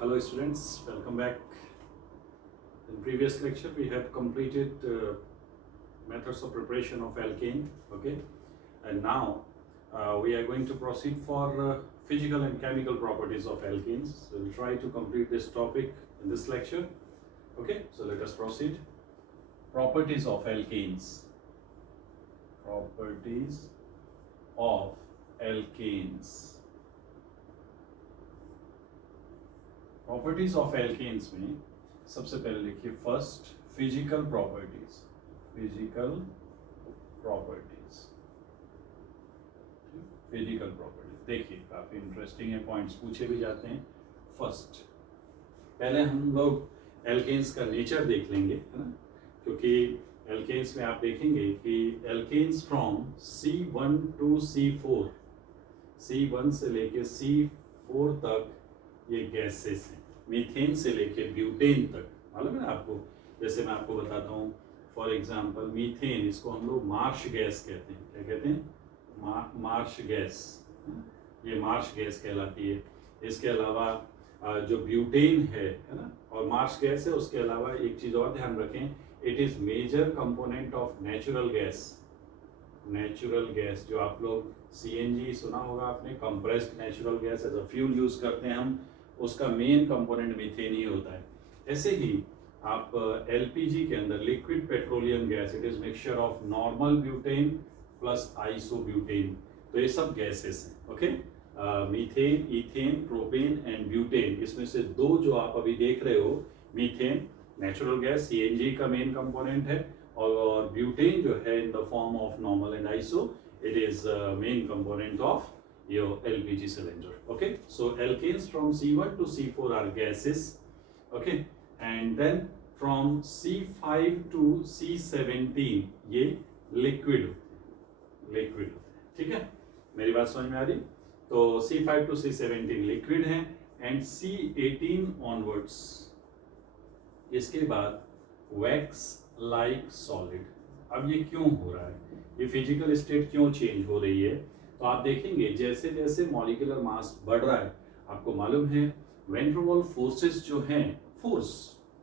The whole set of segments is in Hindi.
Hello students, welcome back. In previous lecture we have completed methods of preparation of alkane, okay, and now we are going to proceed for physical and chemical properties of alkanes. So we'll try to complete this topic in this lecture, okay. So let us proceed. Properties of alkanes. Properties of alkanes. Properties of alkanes में सबसे पहले लिखिए first physical properties. Physical properties. Physical properties देखिए काफी इंटरेस्टिंग है, पॉइंट्स पूछे भी जाते हैं. फर्स्ट पहले हम लोग एल्केन्स का नेचर देख लेंगे, है ना, क्योंकि एल्केन्स में आप देखेंगे कि alkanes from C1 to C4, C1 से लेके C4 तक ये गैसेस हैं. मीथेन से लेके ब्यूटेन तक, मालूम है ना आपको. जैसे मैं आपको बताता हूँ, फॉर एग्जांपल मीथेन, इसको हम लोग मार्श गैस कहते हैं. क्या कहते हैं? Marsh gas. ये मार्श गैस कहलाती है. इसके अलावा जो ब्यूटेन है ना, और मार्श गैस है, उसके अलावा एक चीज़ और ध्यान रखें, it is major component of natural gas. Natural gas जो आप लोग CNG सुना होगा आपने, compressed natural gas as a fuel use करते हैं हम, उसका मेन कंपोनेंट मीथेन ही होता है. ऐसे ही आप LPG के अंदर liquid petroleum gas, it is mixture of normal butane plus isobutane. तो ये सब गैसेस हैं, okay. Methane, ethane, propane and butane, इसमें से दो जो आप अभी देख रहे हो, मीथेन नेचुरल गैस CNG का मेन कंपोनेंट है, और ब्यूटेन जो है in the form of normal and iso, it is main component of your LPG cylinder, okay. So alkanes from C1 to C4 are gases, okay, and then from C5 to C17 ये liquid होते हैं. ठीक है, मेरी बात समझ में आ रही? तो C5 to C17 liquid है, and C18 onwards इसके बाद wax like solid. अब ये क्यों हो रहा है, ये फिजिकल स्टेट क्यों चेंज हो रही है? तो आप देखेंगे जैसे जैसे मॉलिक्यूलर मास बढ़ रहा है, आपको मालूम है वैन डर वाल्स फोर्सेस जो हैं, फोर्स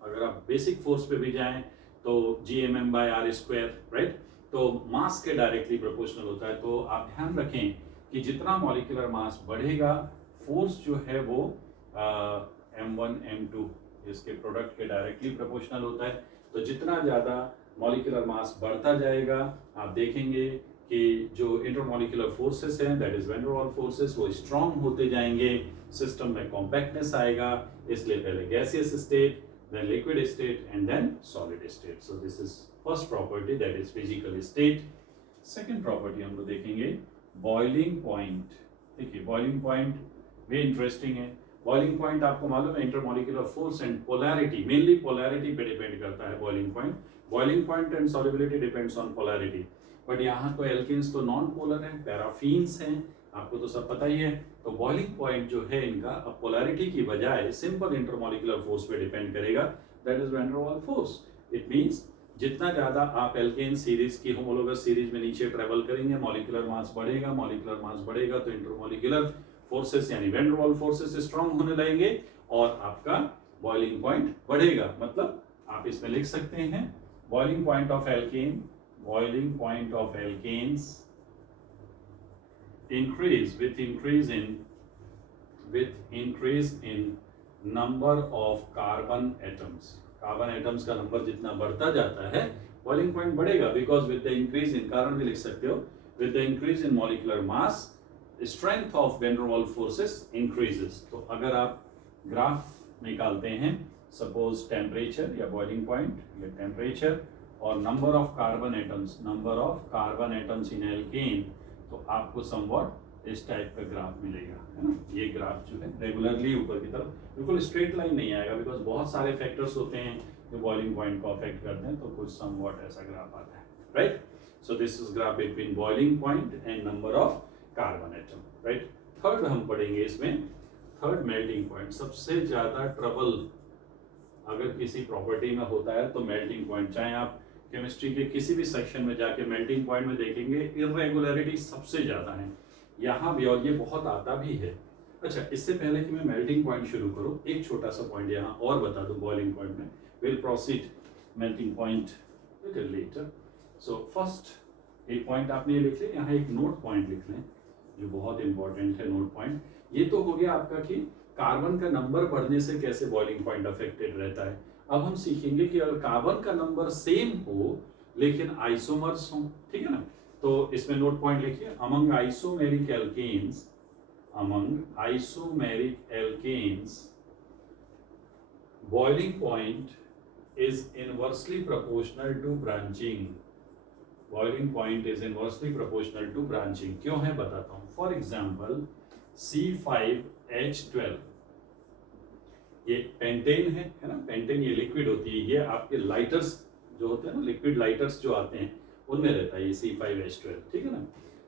अगर आप बेसिक फोर्स पे भी जाएं तो Gmm/r², राइट, तो मास के डायरेक्टली प्रोपोर्शनल होता है. तो आप ध्यान रखें कि जितना मॉलिक्यूलर मास बढ़ेगा, फोर्स जो है वो M1 M2 इसके प्रोडक्ट के डायरेक्टली प्रोपोर्शनल होता है. तो जितना ज़्यादा मॉलिक्यूलर मास बढ़ता जाएगा, आप देखेंगे कि जो इंटरमॉलिक्यूलर फोर्सेस हैं, that is van der Waals forces, वो स्ट्रांग होते जाएंगे. सिस्टम में कॉम्पैक्टनेस आएगा. इसलिए पहले gaseous state, then liquid state and then solid state. So this is first property, that is physical state. Second property हम लोग देखेंगे बॉइलिंग पॉइंट. देखिए बॉइलिंग पॉइंट भी इंटरेस्टिंग है. बॉइलिंग पॉइंट आपको मालूम है intermolecular force and polarity, mainly polarity पे डिपेंड करता है boiling point. Boiling point and solubility depends on polarity. But यहाँ तो एल्केन्स तो नॉन पोलर हैं, पैराफिन्स हैं, आपको तो सब पता ही है. तो बॉइलिंग पॉइंट जो है इनका अब पोलैरिटी की बजाय सिंपल इंटरमॉलिक्यूलर फोर्स पे डिपेंड करेगा, that is van der Waals force. It means जितना ज्यादा आप एल्केन सीरीज की होमोलोगस सीरीज में नीचे ट्रेवल करेंगे, मॉलिक्यूलर मास बढ़ेगा. मॉलिक्यूलर मास बढ़ेगा तो इंटरमॉलिक्यूलर फोर्सेस यानी van der Waals forces strong होने लगेंगे और आपका बॉइलिंग पॉइंट बढ़ेगा. मतलब आप इसमें लिख सकते हैं boiling point of alkane, boiling point of alkanes increase with increase in number of carbon atoms. Carbon atoms का नंबर जितना बढ़ता जाता है, बॉइलिंग पॉइंट बढ़ेगा. Because with the increase in, कारण भी लिख सकते हो, with the increase in molecular mass, strength of van der Waals forces increases. तो अगर आप ग्राफ निकालते हैं, सपोज टेम्परेचर या बॉइलिंग पॉइंट या टेम्परेचर और number of carbon atoms in alkane, तो आपको समवॉट इस टाइप का ग्राफ मिलेगा, है ना. ये ग्राफ जो है रेगुलरली ऊपर की तरफ, बिल्कुल स्ट्रेट लाइन नहीं आएगा, बिकॉज बहुत सारे फैक्टर्स होते हैं जो बॉइलिंग पॉइंट को अफेक्ट करते हैं. तो कुछ समवॉट ऐसा ग्राफ आता है, right. So this is graph between boiling point and number of carbon atom, right. Third हम पढ़ेंगे इसमें, थर्ड मेल्टिंग पॉइंट. सबसे ज्यादा ट्रबल अगर किसी प्रॉपर्टी में होता है तो मेल्टिंग पॉइंट. चाहे आप केमिस्ट्री के किसी भी सेक्शन में जाके मेल्टिंग पॉइंट में देखेंगे, इरेगुलरिटी सबसे ज्यादा है यहाँ भी, और ये बहुत आता भी है. अच्छा, इससे पहले कि मैं मेल्टिंग पॉइंट शुरू करूं, एक छोटा सा पॉइंट यहाँ और बता दूं बॉइलिंग पॉइंट में. Will proceed melting point little letter. So first एक पॉइंट आपने ये लिख लिया, यहाँ एक नोट पॉइंट लिख लें जो बहुत इंपॉर्टेंट है. नोट पॉइंट ये तो हो गया आपका कि कार्बन का नंबर बढ़ने से कैसे बॉइलिंग पॉइंट अफेक्टेड रहता है. अब हम सीखेंगे कि अगर कार्बन का नंबर सेम हो लेकिन आइसोमर्स हो, ठीक है ना, तो इसमें नोट पॉइंट लिखिए. Among isomeric alkanes, among isomeric alkanes, boiling point is inversely proportional to branching. Boiling point is inversely proportional to branching. क्यों है बताता हूँ. For example, C5H12 ये पेंटेन है ना. पेंटेन ये लिक्विड होती है, ये आपके लाइटर्स जो होते हैं ना, लिक्विड लाइटर्स जो आते हैं उनमें रहता है ये C5H12, ठीक है ना.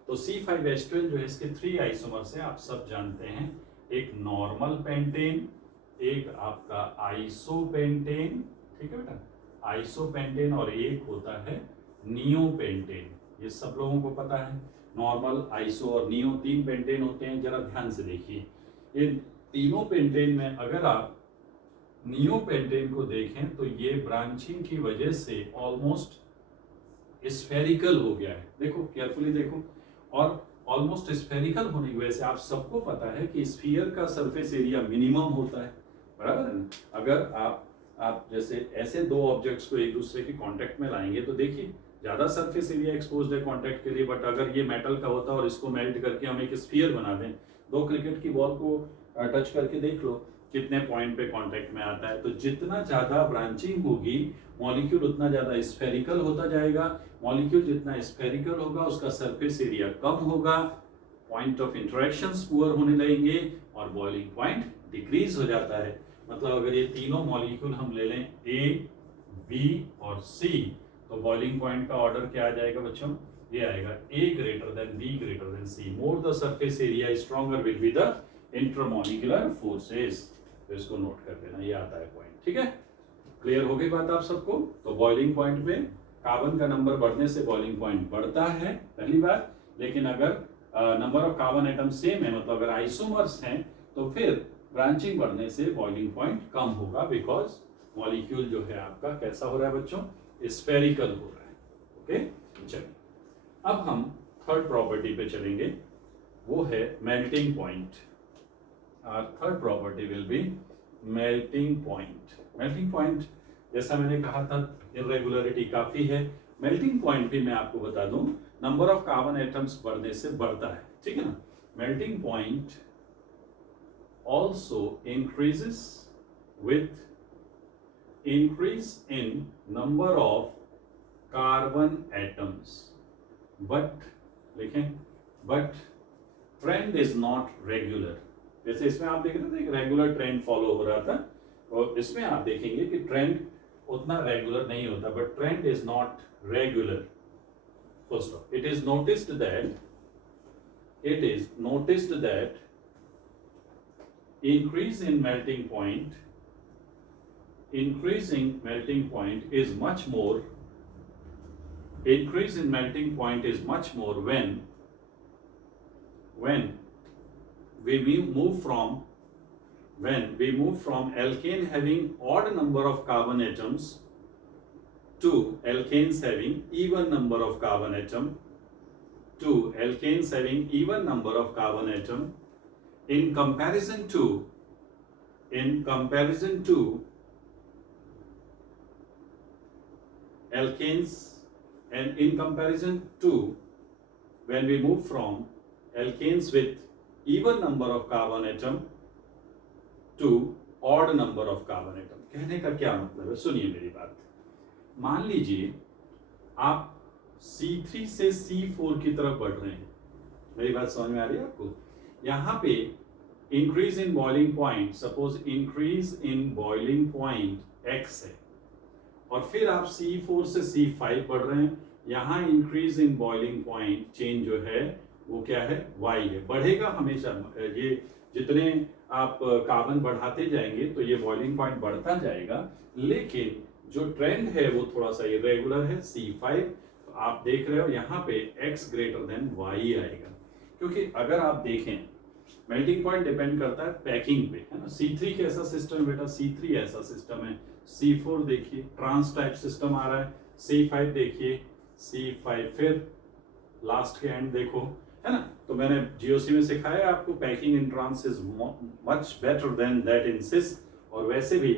तो C5H12 जो है इसके 3 आइसोमर्स हैं, आप सब जानते हैं. एक नॉर्मल पेंटेन, एक आपका आइसोपेंटेन, ठीक है बेटा, आइसोपेंटेन, और एक होता है नियोपेंटेन. ये सब लोगों को पता है. नॉर्मल, आइसो और नियो 3 पेंटेन होते हैं. जरा ध्यान से देखिए, इन तीनों पेंटेन में अगर आप नियोपेंटेन को देखें तो ये ब्रांचिंग की वजह से ऑलमोस्ट स्फेरिकल हो गया है. देखो केयरफुली देखो, और ऑलमोस्ट स्फेरिकल होने की वजह से आप सबको पता है कि स्फीयर का सरफेस एरिया मिनिमम होता है, बराबर है ना. अगर आप जैसे ऐसे दो ऑब्जेक्ट्स को एक दूसरे के कांटेक्ट में लाएंगे तो देखिए ज्यादा सरफेस एरिया एक्सपोज्ड है कांटेक्ट के लिए. बट अगर ये मेटल का होता और इसको मेल्ट करके हम एक स्फीयर बना दें, 2 क्रिकेट की बॉल को टच करके देख लो कितने पॉइंट पे कांटेक्ट में आता है. तो जितना ज्यादा ब्रांचिंग होगी मॉलिक्यूल उतना ज्यादा स्फेरिकल होता जाएगा. मॉलिक्यूल जितना स्फेरिकल होगा उसका सरफेस एरिया कम होगा, पॉइंट ऑफ इंटरेक्शंस पुअर होने लगेंगे और बॉइलिंग पॉइंट डिक्रीज हो जाता है. मतलब अगर ये तीनों मॉलिक्यूल हम ले लें A, B और C, तो बॉइलिंग पॉइंट का ऑर्डर क्या आ जाएगा बच्चों, ये आएगा A greater than B greater than C. More the surface area stronger will be the intermolecular forces. तो इसको नोट कर लेना, ये आता है पॉइंट, ठीक है. क्लियर हो गई बात आप सबको. तो बॉइलिंग पॉइंट पे कार्बन का नंबर बढ़ने से बॉइलिंग पॉइंट बढ़ता है, पहली बात. लेकिन अगर number of carbon atom same है, मतलब अगर आइसोमर्स हैं, तो फिर ब्रांचिंग बढ़ने से बॉइलिंग पॉइंट कम होगा, बिकॉज मॉलिक्यूल जो है आपका कैसा हो रहा है बच्चों, स्फेरिकल हो रहा है. ओके, चलिए अब हम थर्ड प्रॉपर्टी पे चलेंगे, वो है melting point. Third property will be melting point. Melting point जैसा मैंने कहा था इरेगुलरिटी काफी है. मेल्टिंग पॉइंट भी मैं आपको बता दूं, नंबर ऑफ कार्बन एटम्स बढ़ने से बढ़ता है, ठीक है ना. Melting point also increases with increase in number of carbon atoms. But लिखें, but trend is not regular. जैसे इसमें आप देख रहे थे एक रेगुलर ट्रेंड फॉलो हो रहा था, और इसमें आप देखेंगे कि ट्रेंड उतना रेगुलर नहीं होता. But trend is not regular. First of it is noticed that increase in melting point is much more when we move from alkane having odd number of carbon atoms to alkanes having even number of carbon atom in comparison to alkanes, and in comparison to when we move from alkanes with even number of carbon atom to odd number of carbon atom. कहने का क्या मतलब है, सुनिए मेरी बात. मान लीजिए आप C3 से C4 की तरफ बढ़ रहे हैं. मेरी बात समझ में आ रही है आपको. यहाँ पे increase in boiling point, suppose increase in boiling point x है, और फिर आप C4 से C5 बढ़ रहे हैं. यहाँ increase in boiling point change जो है वो क्या है, y है. बढ़ेगा हमेशा, ये जितने आप कार्बन बढ़ाते जाएंगे तो ये बॉइलिंग पॉइंट बढ़ता जाएगा. लेकिन जो ट्रेंड है वो थोड़ा सा इरेगुलर है, C5. तो आप देख रहे हो यहाँ पे x ग्रेटर देन y आएगा. क्योंकि अगर आप देखें मेल्टिंग पॉइंट डिपेंड करता है पैकिंग पे, है ना। C3 कैसा सिस्टम है बेटा, C3 ऐसा सिस्टम है। C4 देखिए ट्रांस टाइप सिस्टम आ रहा है। C5 देखिए, C5 फिर लास्ट के एंड देखो, है ना। तो मैंने जीओसी में सिखाया आपको packing in trans is much better than that in cis. और वैसे भी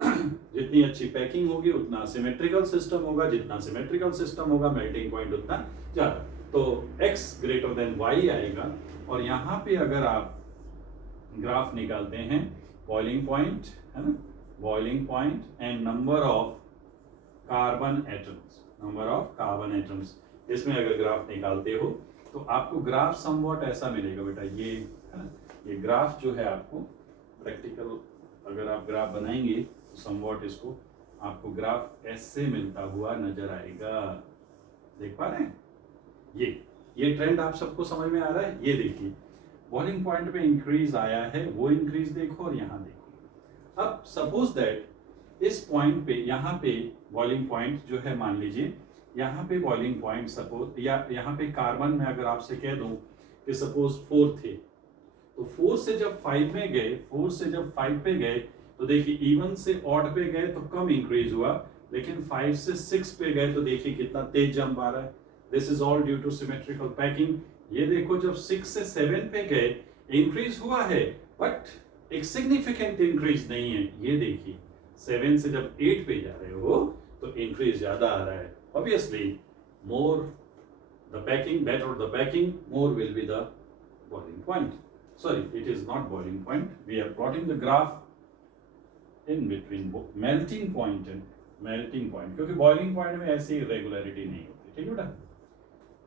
जितनी अच्छी पैकिंग होगी उतना सिमेट्रिकल सिस्टम होगा, जितना सिमेट्रिकल सिस्टम होगा मेल्टिंग पॉइंट उतना ज्यादा। तो x ग्रेटर देन y आएगा। और यहाँ पे अगर आप ग्राफ निकालते हैं बॉइलिंग पॉइंट, है ना, boiling point and number of carbon atoms, number of carbon atoms, इसमें अगर ग्राफ निकालते हो तो आपको ग्राफ समवॉट ऐसा मिलेगा बेटा, ये है ना। ये ग्राफ जो है आपको प्रैक्टिकल अगर आप ग्राफ बनाएंगे तो समवॉट इसको आपको ग्राफ ऐसे मिलता हुआ नजर आएगा। देख पा रहे हैं? ये ट्रेंड आप सबको समझ में आ रहा है? ये देखिए बॉइलिंग पॉइंट पे इंक्रीज आया है, वो इंक्रीज देखो और यहाँ देखो। अब सपोज दैट इस पॉइंट पे, यहाँ पे बॉइलिंग पॉइंट जो है, मान लीजिए यहाँ पे बॉइलिंग पॉइंट सपोज, या यहाँ पे कार्बन में अगर आपसे कह दूं कि सपोज 4 थे, तो 4 से जब 5 में गए, 4 से जब 5 पे गए तो देखिए इवन से ऑड पे गए तो कम इंक्रीज हुआ, लेकिन 5 से 6 पे गए तो देखिए कितना तेज जंप आ रहा है। This is all due two symmetrical packing. ये देखो जब 6 से 7 पे गए इंक्रीज हुआ है, बट एक सिग्निफिकेंट इंक्रीज नहीं है। ये देखिए 7 से जब 8 पे जा रहे हो तो इंक्रीज ज्यादा आ रहा है। Obviously more the packing, better the packing, more will be the boiling point. Sorry, it is not boiling point. We are plotting the graph in between melting point and melting point, क्योंकि boiling point में ऐसी irregularity नहीं होती। ठीक है बेटा,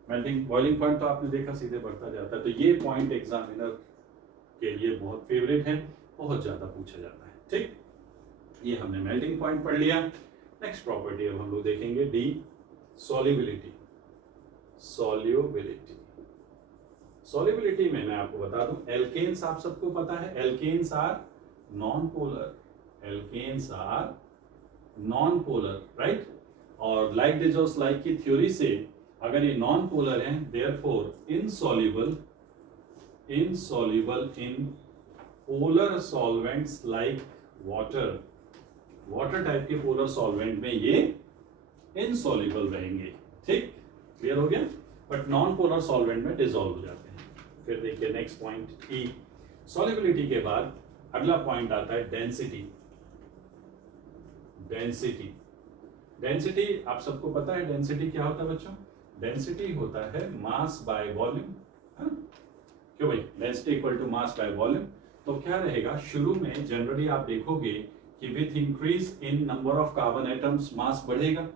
मेल्टिंग बॉइलिंग पॉइंट तो आपने देखा सीधे बढ़ता जाता है। तो ये पॉइंट एग्जामिनर के लिए बहुत फेवरेट है, बहुत ज्यादा पूछा जाता है। ठीक, ये हमने मेल्टिंग पॉइंट पढ़ लिया। नेक्स्ट प्रॉपर्टी अब हम लोग देखेंगे डी, सॉल्युबिलिटी। सॉल्युबिलिटी, सॉल्युबिलिटी में मैं आपको बता दूं, एल्केन्स आप सबको पता है, alkanes are non polar, alkanes are non polar, right. और लाइक डिजोस लाइक की थ्योरी से अगर ये नॉन पोलर हैं, therefore insoluble, insoluble in polar solvents like water, water type के पोलर सॉल्वेंट में ये इनसॉल्युबल रहेंगे। ठीक, क्लियर हो गया। बट नॉन पोलर सॉल्वेंट में डिसॉल्व हो जाते हैं। फिर देखिए नेक्स्ट पॉइंट ई, सॉल्युबिलिटी के बाद अगला पॉइंट आता है डेंसिटी। डेंसिटी, डेंसिटी आप सबको पता है डेंसिटी क्या होता है बच्चों? डेंसिटी होता है मास बाय वॉल्यूम, है ना। क्यों भाई, density equal to mass by volume. तो क्या रहेगा, शुरू में जनरली आप देखोगे कि with increase in number of carbon atoms mass बढ़ेगा।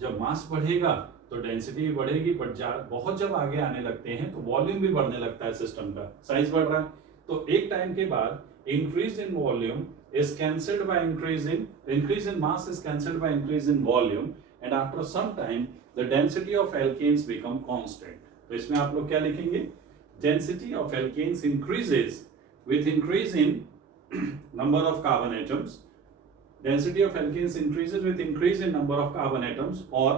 जब मास बढ़ेगा तो डेंसिटी भी बढ़ेगी, बट बहुत जब आगे आने लगते हैं तो वॉल्यूम भी बढ़ने लगता है, सिस्टम का साइज बढ़ रहा है। तो एक टाइम के बाद increase in volume is cancelled by increase in mass is cancelled by increase in volume, and after some time the density of alkanes become constant. तो इसमें आप लोग क्या लिखेंगे? Density of alkanes increases with increase in number of carbon atoms. Density of alkanes increases with increase in number of carbon atoms or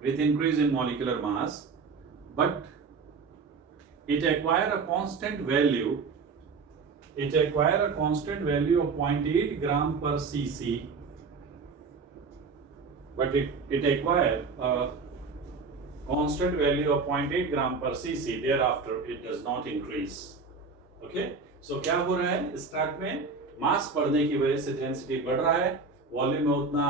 with increase in molecular mass, but it acquire a constant value. It acquire a constant value of 0.8 gram per cc, but it acquire a constant value of 0.8 gram per cc. Thereafter, it does not increase. Okay? So क्या हो रहा है? स्टार्ट में मास बढ़ने की वजह से डेंसिटी बढ़ रहा है, वॉल्यूम में उतना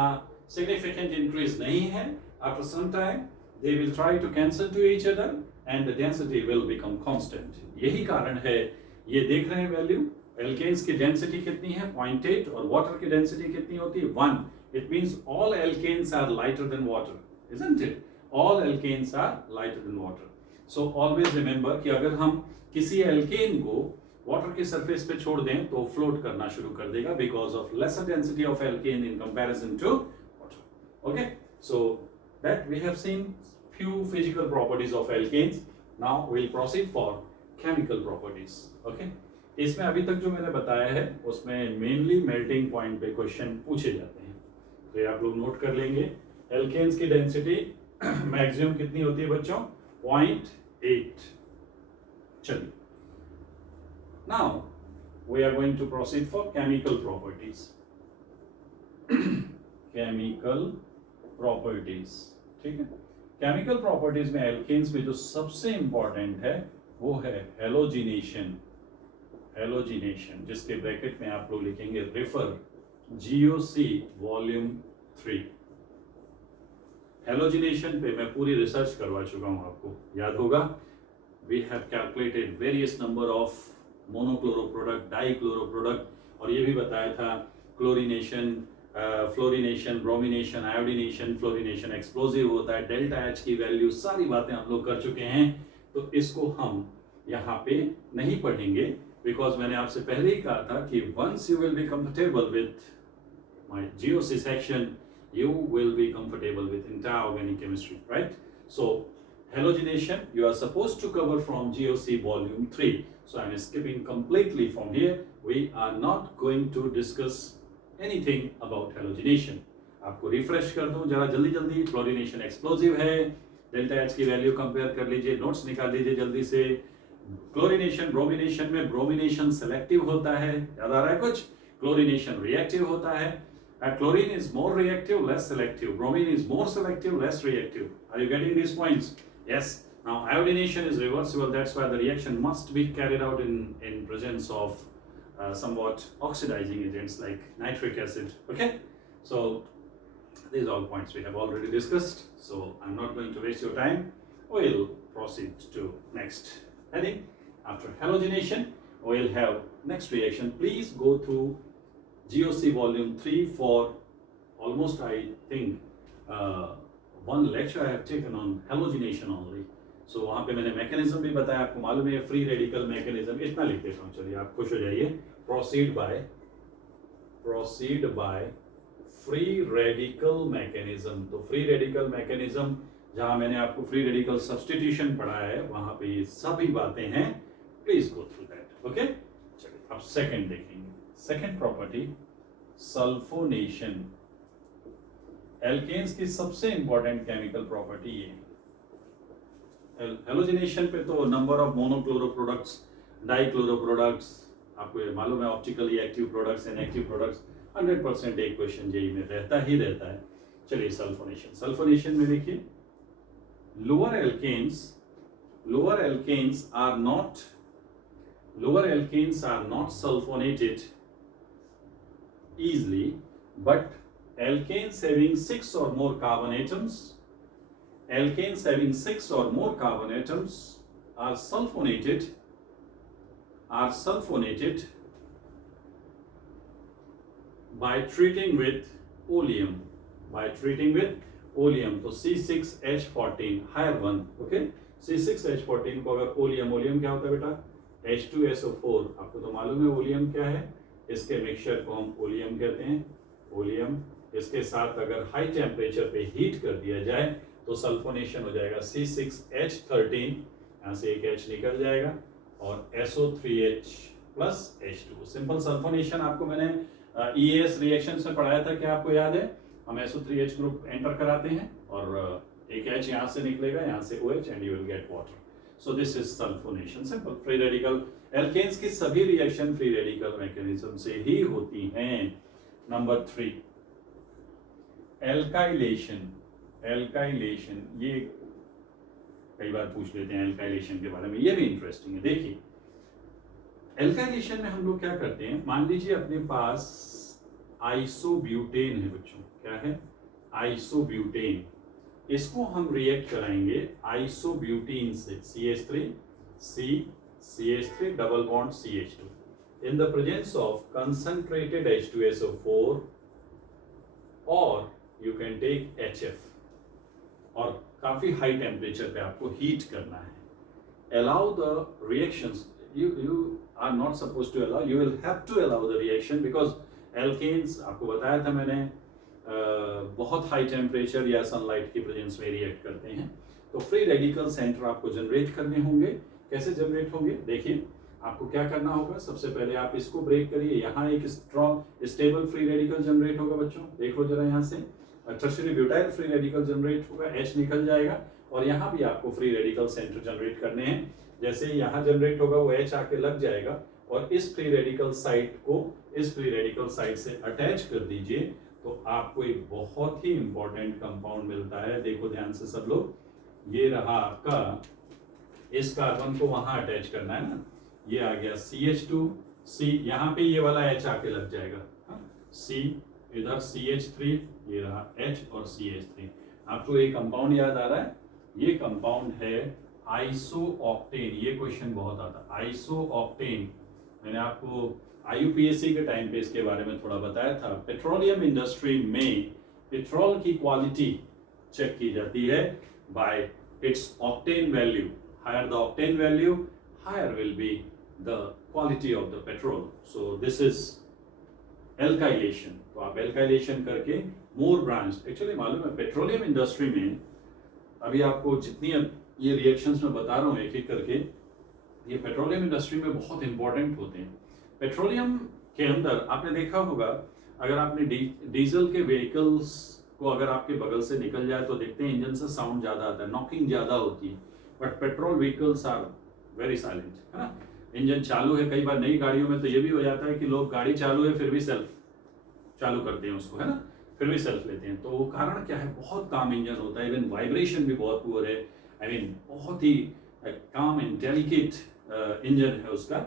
सिग्निफिकेंट इंक्रीज नहीं है। After some time, they will try to cancel to each other, and the density will become constant. यही कारण है, ये देख रहे हैं वैल्यू, एल्केन्स की डेंसिटी कितनी है 0.8 और वाटर की डेंसिटी कितनी होती है 1. It means all alkanes are lighter than water, isn't it? All alkanes are lighter than water. So always remember कि अगर हम किसी एल्केन को वाटर की सरफेस पे छोड़ दें तो फ्लोट करना शुरू कर देगा because of lesser density of alkane in comparison to water. Okay, so that we have seen few physical properties of alkanes. Now we'll proceed for chemical properties. Okay, इसमें अभी तक जो मैंने बताया है उसमें मेनली मेल्टिंग पॉइंट पे क्वेश्चन पूछे जाते हैं, तो ये आप लोग नोट कर लेंगे. एल्केन्स की डेंसिटी मैक्सिमम कितनी होती है बच्चों? 0.8. चलिए Now we are going to proceed for chemical properties. Chemical properties, ठीक है. Chemical properties में alkanes में जो सबसे important है वो है halogenation. Halogenation जिसके ब्रैकेट में आप लोग लिखेंगे रेफर GOC वॉल्यूम 3. Halogenation पे मैं पूरी रिसर्च करवा चुका हूँ, आपको याद होगा. We have calculated various number of monochloro product, dichloro product, और ये भी बताया था chlorination, fluorination, bromination, iodination, fluorination explosive होता है, डेल्टा एच की वैल्यू, सारी बातें हम लोग कर चुके हैं. तो इसको हम यहाँ पे नहीं पढ़ेंगे बिकॉज मैंने आपसे पहले ही कहा था कि once you will be comfortable with my GOC section you will be comfortable with entire organic chemistry, right? So halogenation you are supposed to cover from GOC volume 3. So I am skipping completely from here. We are not going to discuss anything about halogenation. आपको रिफ्रेश कर दूं जरा जल्दी जल्दी. फ्लोरीनेशन एक्सप्लोजिव है, डेल्टा एच की वैल्यू कंपेयर कर लीजिए, नोट्स निकाल लीजिए जल्दी से. क्लोरीनेशन, ब्रोमिनेशन में ब्रोमिनेशन सेलेक्टिव होता है, याद आ रहा है कुछ? क्लोरीनेशन रिएक्टिव होता है. Chlorine is more reactive, less selective. Bromine is more selective, less reactive. Are you getting these points? Yes. Now iodination is reversible. That's why the reaction must be carried out in presence of somewhat oxidizing agents like nitric acid. Okay. So these are all points we have already discussed. So I'm not going to waste your time. We'll proceed to next heading. After halogenation, we'll have next reaction. Please go through GOC volume 3 for almost I think one lecture I have taken on halogenation only. So वहाँ पे मैंने mechanism भी बताया, आपको मालूम है free radical mechanism. इतना लिख देता हूँ, चलिए आप खुश हो जाइए. Proceed by free radical mechanism. तो free radical mechanism जहाँ मैंने आपको free radical substitution पढ़ाया है वहाँ पे ये सभी बातें हैं. Please go through that. Okay? चलिए अब second देखेंगे. Second property sulphonation. एल्केन्स की सबसे इंपॉर्टेंट केमिकल प्रॉपर्टी ये. हेलोजिनेशन पे तो number of monochloro products, dichloro products, आपको ये मालूम है, optically active products, inactive products, 100% एक क्वेश्चन जेई में रहता ही रहता है. चलिए सल्फोनेशन. सल्फोनेशन में देखिए lower alkanes are not sulfonated easily, but alkanes having 6 or more carbon atoms are sulfonated by treating with oleum. तो C6H14 higher one. Okay, C6H14 को अगर oleum क्या होता है बेटा? H2SO4. आपको तो मालूम है oleum क्या है. इसके मिक्सचर को हम ओलियम कहते हैं. ओलियम इसके साथ अगर हाई टेम्परेचर पे हीट कर दिया जाए तो सल्फोनेशन हो जाएगा C6H13, यहाँ से एक H निकल जाएगा और SO3H plus H2. Simple sulphonation आपको मैंने EAS रिएक्शंस में पढ़ाया था, क्या आपको याद है? हम SO3H ग्रुप एंटर कराते हैं और एक H यहाँ से निकलेगा, यहाँ से OH and you will get water. So this is sulfonation. Simple. Free radical alkanes की सभी रिएक्शन फ्री रेडिकल मैकेनिज्म से ही होती हैं. Number 3 alkylation. ये कई बार पूछ लेते हैं एल्काइलेशन के बारे में, ये भी इंटरेस्टिंग है. देखिए एल्काइलेशन में हम लोग क्या करते हैं, मान लीजिए अपने पास आइसोब्यूटेन है बच्चों. क्या है? आइसोब्यूटेन. इसको हम रिएक्ट कराएंगे आइसोब्यूटीन से, CH3 double bond CH2 in the presence of concentrated H2SO4 or you can take HF. और काफी हाई टेम्परेचर पे आपको हीट करना है. Allow the reactions. You are not supposed to allow. You will have to allow the reaction because alkanes आपको बताया था मैंने बहुत हाई टेम्परेचर या सनलाइट की प्रेजेंस में रिएक्ट करते हैं. तो फ्री रेडिकल सेंटर आपको जनरेट करने होंगे. कैसे जनरेट होंगे? देखिए आपको क्या करना होगा. सबसे पहले आप इसको ब्रेक करिए. यहाँ एक strong stable free radical generate होगा बच्चों. देख लो जरा, यहाँ से tertiary butyl free radical generate होगा, H निकल जाएगा और यहाँ भी आपको फ्री रेडिकल सेंटर जनरेट करने हैं. जैसे यहाँ जनरेट होगा वो H आके लग जाएगा और इस फ्री रेडिकल साइट को इस फ्री रेडिकल साइट से अटैच कर दीजिए, तो आपको एक बहुत ही इंपॉर्टेंट कंपाउंड मिलता है। देखो ध्यान से सब लोग, ये रहा आपका, इस कार्बन को वहां अटैच करना है ना, ये आ गया CH2, C यहाँ पे ये वाला H आके लग जाएगा, C इधर CH3, ये रहा H और CH3। आपको ये कंपाउंड याद आ रहा है, ये कंपाउंड है आइसोऑक्टेन। ये क्वेश्चन बहुत आता है, आइसोऑक्टेन। मैंने आपको IUPAC के टाइम पे इसके बारे में थोड़ा बताया था। पेट्रोलियम इंडस्ट्री में पेट्रोल की क्वालिटी चेक की जाती है by its octane value. Higher the octane value, higher will be the quality of the petrol. So this is alkylation. तो आप एल्काइलेशन करके मोर ब्रांच, एक्चुअली मालूम है पेट्रोलियम इंडस्ट्री में अभी आपको जितनी ये रिएक्शंस में बता रहा हूँ एक एक करके, ये पेट्रोलियम इंडस्ट्री में बहुत इंपॉर्टेंट होते हैं। पेट्रोलियम के अंदर आपने देखा होगा, अगर आपने डीजल के व्हीकल्स को अगर आपके बगल से निकल जाए तो देखते हैं इंजन से साउंड ज्यादा आता है, नॉकिंग ज्यादा होती है, but petrol vehicles are very silent, है ना। इंजन चालू है, कई बार नई गाड़ियों में तो ये भी हो जाता है कि लोग गाड़ी चालू है फिर भी सेल्फ चालू करते हैं उसको, है ना, फिर भी सेल्फ लेते हैं। तो वो कारण क्या है, बहुत काम इंजन होता है, इवन वाइब्रेशन भी बहुत पुअर है, आई मीन बहुत ही काम एंड डेलिकेट इंजन है उसका।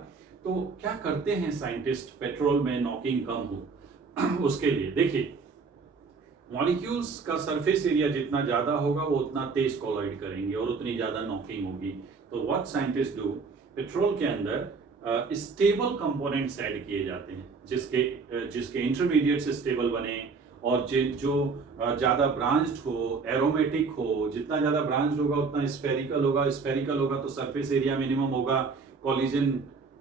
तो क्या करते हैं साइंटिस्ट पेट्रोल में नॉकिंग कम हो उसके लिए, देखिए मॉलिक्यूल्स का सरफेस एरिया जितना ज्यादा होगा वो उतना तेज कोलाइड करेंगे और उतनी ज्यादा नॉकिंग होगी। तो व्हाट साइंटिस्ट डू, पेट्रोल के अंदर स्टेबल कंपोनेंट्स ऐड किए जाते हैं जिसके इंटरमीडिएट स्टेबल बने, और जो ज्यादा ब्रांच्ड हो, एरोमेटिक हो, जितना ज्यादा ब्रांच्ड होगा उतना स्फेरिकल होगा, स्फेरिकल होगा तो सरफेस एरिया मिनिमम होगा, कॉलिजन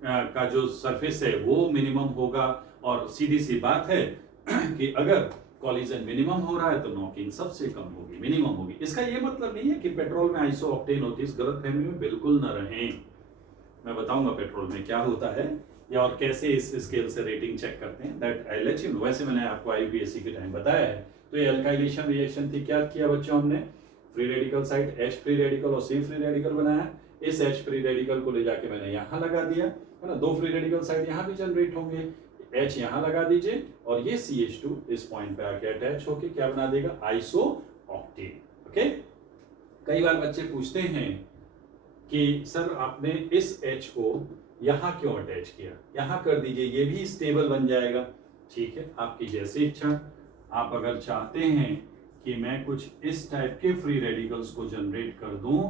का जो सरफेस है वो मिनिमम होगा। और सीधी सी बात है कि अगर कॉलिजन मिनिमम हो रहा है तो नॉकिंग सबसे कम होगी, मिनिमम होगी। इसका ये मतलब नहीं है कि पेट्रोल में आइसोऑक्टेन होती है, इस गलतफहमी में बिल्कुल न रहें। मैं बताऊंगा पेट्रोल में क्या होता है या और कैसे इस स्केल से रेटिंग चेक करते हैं, that I let you know. वैसे मैंने आपको IUPAC के टाइम बताया है। तो ये अल्काइलेशन रिएक्शन थी, क्या किया बच्चों हमने, free radical side H free radical और C फ्री रेडिकल बनाया। इस H फ्री रेडिकल को ले जाके मैंने यहाँ लगा दिया, है ना, दो फ्री रेडिकल साइड यहाँ भी जनरेट होंगे, H यहाँ लगा दीजिए और ये CH2 इस पॉइंट पे आके अटैच होके क्या बना देगा, आइसोऑक्टेन। ओके, कई बार बच्चे पूछते हैं कि सर आपने इस H को यहाँ क्यों अटैच किया, यहाँ कर दीजिए, ये भी स्टेबल बन जाएगा। ठीक है, आपकी जैसी इच्छा। आप अगर चाहते हैं कि मैं कुछ इस टाइप के फ्री रेडिकल्स को जनरेट कर दूं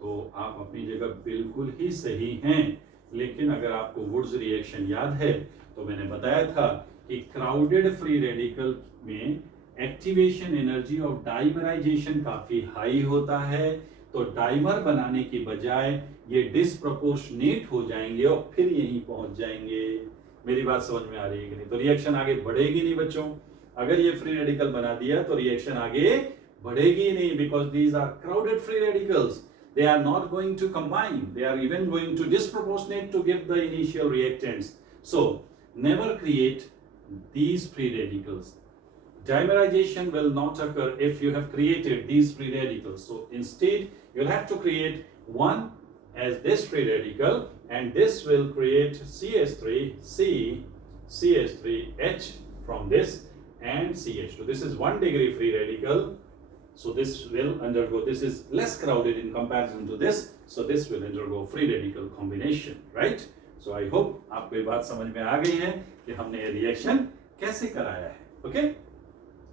तो आप अपनी जगह बिल्कुल ही सही हैं। लेकिन अगर आपको वुड्स रिएक्शन याद है तो मैंने बताया था कि क्राउडेड फ्री रेडिकल में एक्टिवेशन एनर्जी ऑफ डाइमराइजेशन काफी हाई होता है, तो डाइमर बनाने की बजाय ये डिसप्रोपोर्शनेट हो जाएंगे और फिर यहीं पहुंच जाएंगे। मेरी बात समझ में आ रही है कि नहीं? तो रिएक्शन आगे बढ़ेगी नहीं बच्चों। अगर ये फ्री रेडिकल बना दिया तो रिएक्शन आगे बढ़ेगी नहीं, because these are crowded free radicals. They are not going to combine. They are even going to disproportionate to give the initial reactants. So, never create these free radicals. Dimerization will not occur if you have created these free radicals. So, instead, you'll have to create one as this free radical, and this will create CH3C, CH3H from this, and CH2. This is 1 degree free radical. So this will undergo, this is less crowded in comparison to this, so this will undergo free radical combination, right? So I hope आपको ये बात समझ में आ गई है कि हमने ये रिएक्शन कैसे कराया है। ओके,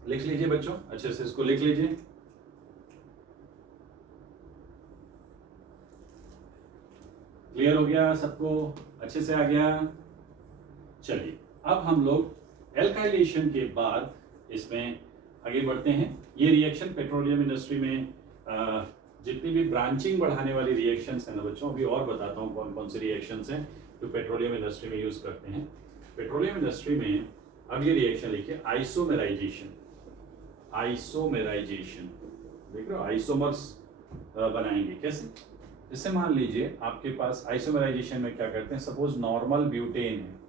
लिख लीजिए बच्चों, अच्छे से इसको लिख लीजिए। क्लियर हो गया सबको, अच्छे से आ गया। चलिए अब हम लोग एल्काइलेशन के बाद इसमें आगे बढ़ते हैं। ये रिएक्शन पेट्रोलियम इंडस्ट्री में जितनी भी ब्रांचिंग बढ़ाने वाली रिएक्शंस हैं ना बच्चों, अभी और बताता हूँ कौन कौन सी रिएक्शंस हैं जो पेट्रोलियम इंडस्ट्री में यूज करते हैं। पेट्रोलियम इंडस्ट्री में अगली रिएक्शन लिखिए, आइसोमेराइजेशन। आइसोमेराइजेशन देख रहे हो, आइसोमर्स बनाएंगे कैसे? जैसे मान लीजिए आपके पास आइसोमेराइजेशन में क्या करते हैं, सपोज नॉर्मल ब्यूटेन है।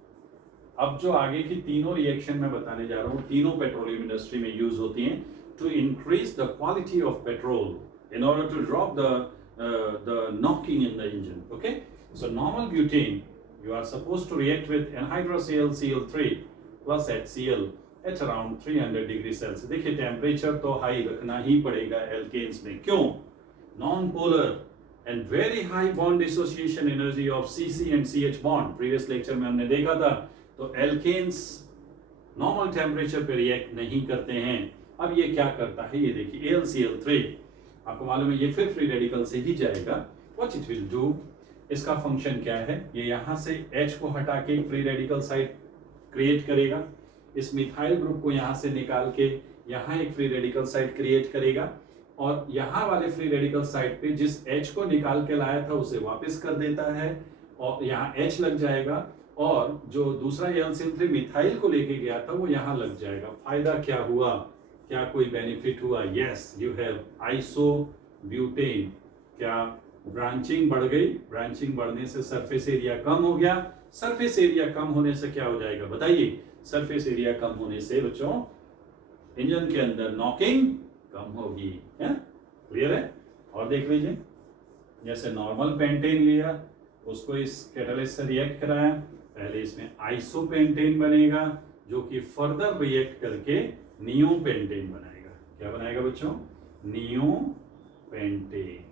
अब जो आगे की तीनों रिएक्शन मैं बताने जा रहा हूँ, तीनों पेट्रोलियम इंडस्ट्री में यूज होती हैं to increase the quality of petrol in order to drop the knocking in the engine. Okay, so normal butane you are supposed to react with anhydrous Cl3 plus HCl at around 300 degree Celsius. देखिए टेम्परेचर तो हाई रखना ही पड़ेगा एल्केन्स में, क्यों? Non polar and very high bond dissociation energy of CC and CH bond, previous lecture में हमने देखा था। तो एल्केन्स नॉर्मल टेम्परेचर पे रिएक्ट नहीं करते हैं। अब ये क्या करता है, ये देखिए AlCl3, आपको मालूम है ये फिर फ्री रेडिकल से ही जाएगा। व्हाट इट विल डू, इसका फंक्शन क्या है, ये यहां से H को हटा के फ्री रेडिकल साइड क्रिएट करेगा, इस मिथाइल ग्रुप को यहां से निकाल के यहां एक फ्री रेडिकल साइड क्रिएट करेगा, और यहां वाले फ्री रेडिकल साइड पे जिस H को निकाल के लाया था उसे वापस कर देता है और यहां H लग जाएगा, और जो दूसरा AlCl3 मिथाइल को लेके गया था वो यहां लग जाएगा। फायदा क्या हुआ, क्या कोई बेनिफिट हुआ? Yes, you have isobutane. क्या ब्रांचिंग बढ़ गई? ब्रांचिंग बढ़ने से सरफेस एरिया कम हो गया। सरफेस एरिया कम होने से क्या हो जाएगा बताइए? सरफेस एरिया कम होने से बच्चों इंजन के अंदर नॉकिंग कम होगी, है? क्लियर है? और देख लीजिए, जैसे नॉर्मल पेंटेन लिया, उसको इस कैटालिस्ट से रिएक्ट कराया, पहले इसमें आइसोपेंटेन बनेगा जो कि फर्दर रिएक्ट करके नियोपेंटेन बनाएगा। क्या बनाएगा बच्चों? नियोपेंटेन।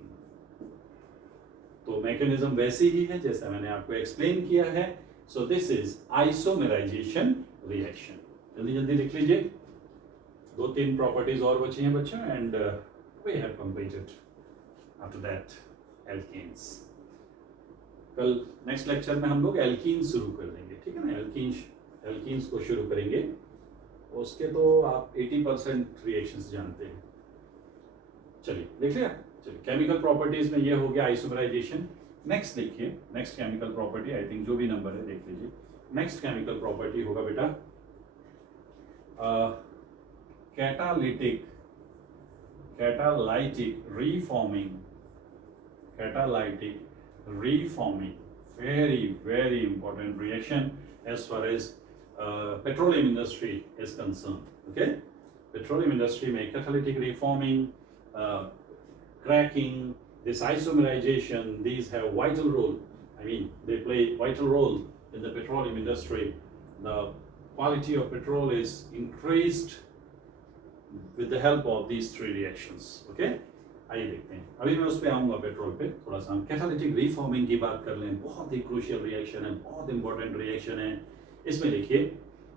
तो मैकेनिज्म वैसी ही है जैसा मैंने आपको एक्सप्लेन किया है। सो दिस इज आइसोमेराइजेशन रिएक्शन। जल्दी जल्दी लिख लीजिए, 2-3 प्रॉपर्टीज और बची हैं बच्चों, and we have completed after that alkanes. कल नेक्स्ट लेक्चर में हम लोग एल्कीन्स शुरू कर देंगे, ठीक है ना? एल्कीन्स को शुरू करेंगे, उसके तो आप 80% रिएक्शंस जानते हैं। चलिए देख लिया। चलिए, केमिकल प्रॉपर्टीज में ये हो गया आइसोमराइजेशन। नेक्स्ट देखिए, next chemical property, I think जो भी नंबर है देख लीजिए। नेक्स्ट केमिकल प्रॉपर्टी होगा बेटा catalytic रीफॉर्मिंग। very important reaction as far as petroleum industry is concerned. Okay, petroleum industry में catalytic reforming, cracking, this isomerization, these have vital role. I mean, they play vital role in the petroleum industry. The quality of petrol is increased with the help of these 3 reactions. Okay, आइए देखते हैं। अभी मैं उस पर आऊंगा, पेट्रोल पे थोड़ा सा। हम कैटालिटिक रीफॉर्मिंग की बात कर लें, बहुत ही क्रूशियल रिएक्शन है, बहुत इंपॉर्टेंट रिएक्शन है। इसमें लिखिए,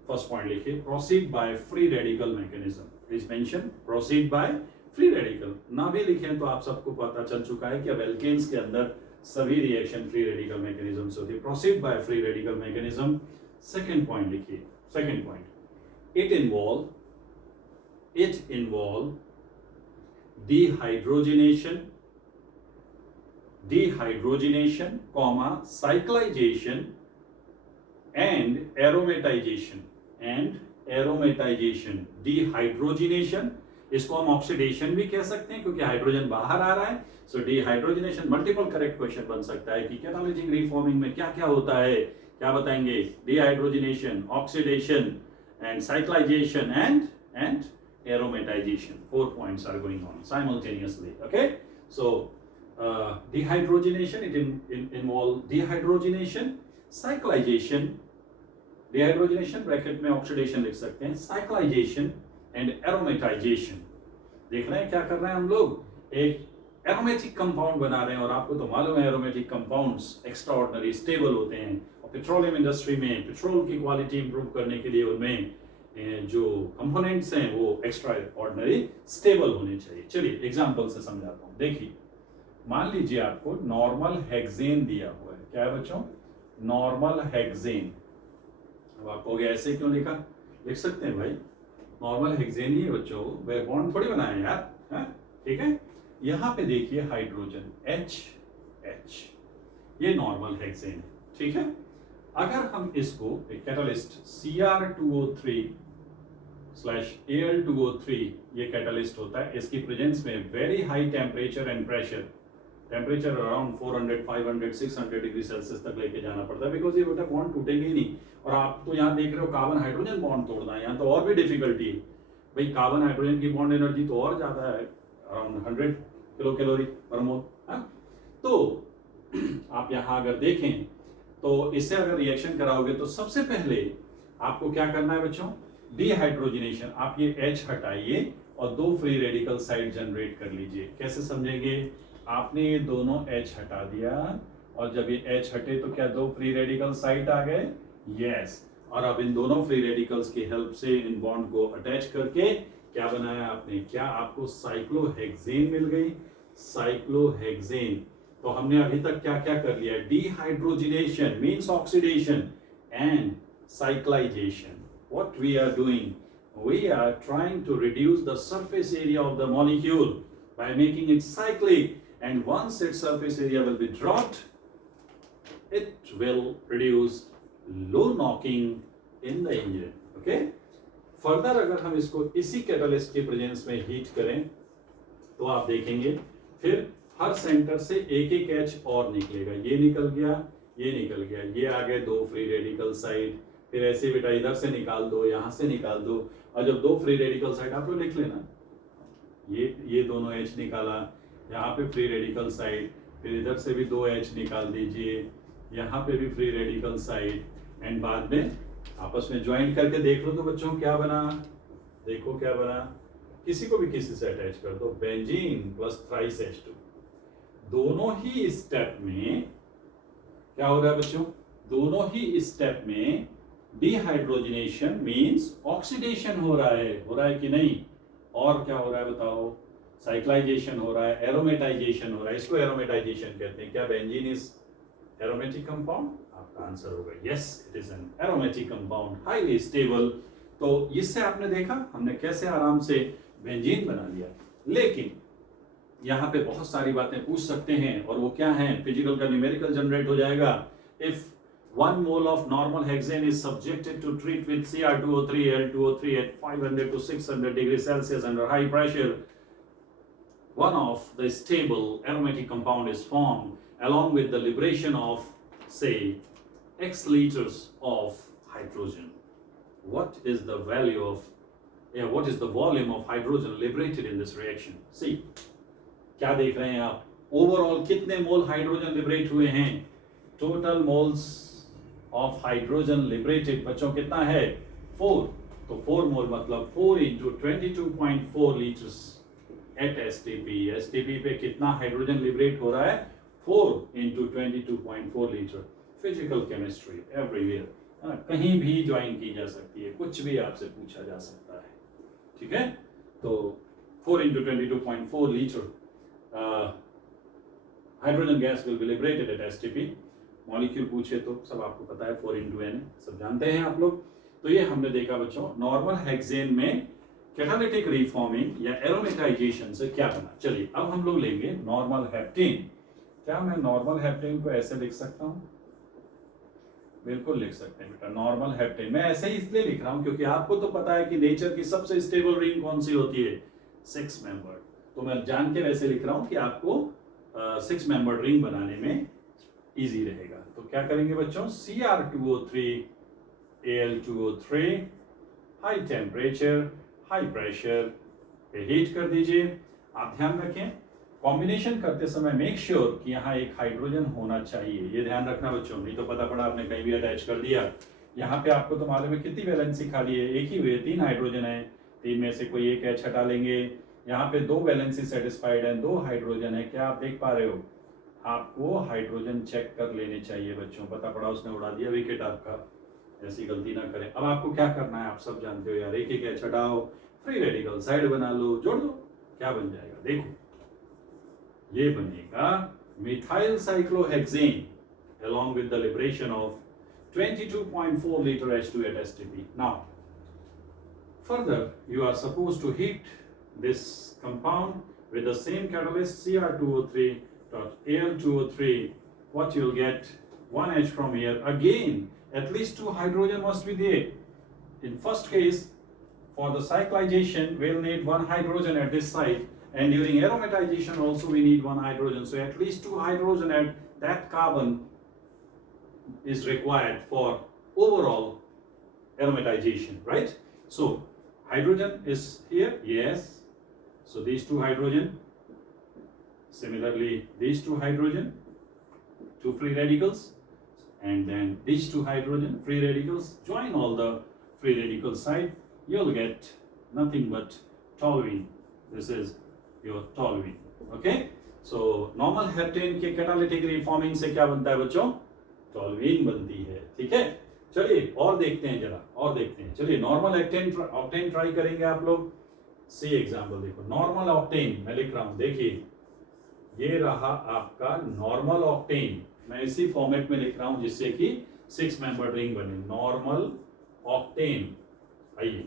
फर्स्ट पॉइंट लिखिए, proceed by free radical mechanism. Please mention proceed by free radical. ना भी लिखें तो आप सबको पता चल चुका है कि अब एल्केन्स के अंदर सभी रिएक्शन फ्री रेडिकल मैकेनिज्म से होती है। Proceed by free radical mechanism. Second point लिखिए, second point, it involve dehydrogenation, cyclization and aromatization. Dehydrogenation, इसको हम ऑक्सीडेशन भी कह सकते हैं क्योंकि हाइड्रोजन बाहर आ रहा है। सो डिहाइड्रोजनेशन, मल्टीपल करेक्ट क्वेश्चन बन सकता है कि कैटालिटिक रीफॉर्मिंग में क्या क्या होता है, क्या बताएंगे? Dehydrogenation, oxidation and cyclisation and aromatization. 4 points are going on simultaneously. Okay, so dehydrogenation, it involves dehydrogenation, cyclization, dehydrogenation bracket में ऑक्सीडेशन लिख सकते हैं, cyclization and aromatization। देख रहे हैं क्या कर रहे हैं हम लोग? एक एरोमेटिक कंपाउंड बना रहे हैं, और आपको तो मालूम है aromatic compounds extra ordinary stable होते हैं, और पेट्रोलियम इंडस्ट्री में पेट्रोल की क्वालिटी इंप्रूव करने के लिए उनमें जो कंपोनेंट्स हैं वो एक्स्ट्रा ऑर्डिनरी स्टेबल होने चाहिए। चलिए एग्जांपल से समझाता हूं। देखिए, मान लीजिए आपको नॉर्मल हेक्सेन दिया हुआ है। क्या है बच्चों? Normal hexane. अब आप कहोगे ऐसे क्यों लिखा? लिख सकते हैं भाई, नॉर्मल हेक्सेन ही है बच्चों, वे बॉन्ड थोड़ी बनाए यार, है? ठीक है, यहां पे देखिए हाइड्रोजन H, ये नॉर्मल हेक्सेन है, ठीक है। अगर हम इसको एक कैटालिस्ट Cr2O3/Al2O3, ये कैटालिस्ट होता है, इसकी प्रेजेंस में very high temperature and pressure, temperature around 400, 500, 600 degree Celsius तक लेके जाना पड़ता है, बिकॉज ये बेटा बॉन्ड टूटेंगे ही नहीं। और आप तो यहाँ देख रहे हो कार्बन हाइड्रोजन बॉन्ड तोड़ना है, यहाँ तो और भी डिफिकल्टी है भाई। कार्बन हाइड्रोजन की बॉन्ड एनर्जी तो और ज्यादा है, अराउंड 100 किलो कैलोरी पर मोल। तो आप यहाँ अगर देखें तो इससे अगर रिएक्शन कराओगे तो सबसे पहले आपको क्या करना है बच्चों, डिहाइड्रोजनेशन। आप ये H हटाइए और 2 फ्री रेडिकल साइड जनरेट कर लीजिए। कैसे समझेंगे, आपने ये दोनों H हटा दिया और जब ये H हटे तो क्या 2 फ्री रेडिकल साइड आ गए, यस। और अब इन दोनों फ्री रेडिकल्स की हेल्प से इन बॉन्ड को अटैच करके क्या बनाया आपने, क्या आपको साइक्लोहेक्सेन मिल गई, साइक्लोहेक्सेन। तो हमने अभी तक क्या क्या कर लिया, dehydrogenation means oxidation and cyclization. What we are doing, we are trying to reduce the surface area of the molecule by making it cyclic, and once its surface area will be dropped, it will produce low knocking in the engine. Okay, further अगर हम इसको इसी कैटलिस्ट के प्रेजेंस में हीट करें तो आप देखेंगे फिर हर सेंटर से एक एक H और निकलेगा, ये निकल गया, ये निकल गया, ये आ गए 2 फ्री रेडिकल साइड, फिर ऐसे बेटा इधर से निकाल दो, यहां से निकाल दो, और जब 2 फ्री रेडिकल साइड आप लोग लिख लेना, ये दोनों H निकाला, यहाँ पे फ्री रेडिकल साइड, फिर इधर से भी 2 H निकाल दीजिए, यहाँ पे भी फ्री रेडिकल साइड, एंड बाद में आपस में ज्वाइंट करके देख लो तो बच्चों क्या बना, देखो क्या बना, किसी को भी किसी से अटैच कर दो, बेंजीन प्लस थ्राइस H2। दोनों ही स्टेप में क्या हो रहा है बच्चों, दोनों ही स्टेप में डिहाइड्रोजनेशन मींस ऑक्सीडेशन हो रहा है कि नहीं, और क्या हो रहा है बताओ, साइक्लाइजेशन हो रहा है, एरोमेटाइजेशन हो रहा है, इसको एरोमेटाइजेशन कहते हैं। क्या बेंजीन इज एरोमेटिक कंपाउंड, आपका आंसर होगा yes, it is an aromatic compound, highly stable. तो इससे आपने देखा हमने कैसे आराम से बेंजीन बना लिया। लेकिन यहाँ पे बहुत सारी बातें पूछ सकते हैं, और वो क्या है, फिजिकल का न्यूमेरिकल जनरेट हो जाएगा। If 1 mole of normal hexane is subjected to treat with Cr2O3, Al2O3 at 500 to 600 degrees Celsius under high pressure, one of the stable aromatic compound is formed along with the liberation of, say, X liters of hydrogen. What is the value of, what is the volume of hydrogen liberated in this reaction? See, क्या देख रहे हैं आप, ओवरऑल कितने मोल हाइड्रोजन लिबरेट हुए हैं, total moles of hydrogen liberated बच्चों कितना है, 4। तो 4 मोल मतलब 4 into 22.4 litres at STP. STP पे कितना हाइड्रोजन लिबरेट हो रहा है, 4 into 22.4 litre. Physical chemistry everywhere, कहीं भी ज्वाइन की जा सकती है, कुछ भी आपसे पूछा जा सकता है, ठीक है। तो 4 into 22.4 litre hydrogen gas will be liberated at STP. Molecule पूछे तो सब आपको पता है, 4 into N, सब जानते हैं आप लोग। तो ये हमने देखा बच्चों नॉर्मल हेक्सेन में कैटालिटिक रिफॉर्मिंग या एरोमेटाइजेशन से क्या बना। चलिए अब हम लोग लेंगे नॉर्मल हेप्टेन। क्या मैं नॉर्मल हेप्टेन को ऐसे लिख सकता हूं, बिल्कुल लिख सकते हैं बेटा, नॉर्मल हेप्टेन। मैं ऐसे ही इसलिए लिख रहा हूं क्योंकि आपको तो पता है कि नेचर की सबसे स्टेबल रिंग कौन सी होती है, 6 मेंबर्ड। तो मैं जान के वैसे लिख रहा हूं कि आपको 6 मेंबर्ड रिंग बनाने में इजी रहेगा। तो क्या करेंगे बच्चों, Cr2O3 Al2O3 high temperature high pressure पे हीट कर दीजिए। आप ध्यान रखें कॉम्बिनेशन करते समय मेक श्योर कि यहाँ एक हाइड्रोजन होना चाहिए, ये ध्यान रखना बच्चों, नहीं तो पता पड़ा आपने कहीं भी अटैच कर दिया। यहाँ पे आपको तो मालूम है कितनी वैलेंसी खाली है, एक ही हुई है, 3 हाइड्रोजन है, 3 में से कोई एक H हटा लेंगे। यहाँ पे 2 वैलेंसी सेटिस्फाइड है, 2 हाइड्रोजन है, क्या आप देख पा रहे हो, आपको हाइड्रोजन चेक कर लेने चाहिए बच्चों। पता पड़ा उसने उड़ा दिया विकेट आपका, ऐसी गलती ना करें। अब आपको क्या करना है, आप सब जानते हो यार, एक एक H हटाओ, फ्री रेडिकल साइड बना लो, जोड़ दो, क्या बन जाएगा, देखो ये बनेगा methyl cyclohexane along with the liberation of 22.4 liter H2 at STP. Now further you are supposed to heat this compound with the same catalyst Cr2O3 Al2O3. What you'll get, 1 H from here, again at least 2 hydrogen must be there. In first case for the cyclization we'll need 1 hydrogen at this site, and during aromatization also we need 1 hydrogen, so at least 2 hydrogen at that carbon is required for overall aromatization, right? So hydrogen is here, yes, so these 2 hydrogen, similarly these 2 hydrogen, 2 free radicals, and then these two hydrogen free radicals join all the free radical side, you'll get nothing but toluene. This is your toluene. Okay, so normal heptane के कैटालिटिक रिफॉर्मिंग से क्या बनता है बच्चों? टॉलुइन बनती है. ठीक है, चलिए और देखते हैं जरा, और देखते हैं. चलिए नॉर्मल ऑक्टेन ट्राई करेंगे आप लोग. सी एग्जाम्पल देखो, नॉर्मल ऑक्टेन मैं लिख रहा हूं, देखिए ये रहा आपका नॉर्मल ऑक्टेन. मैं इसी फॉर्मेट में लिख रहा हूं जिससे कि 6 मेंबर रिंग बने. Normal octane. आइए,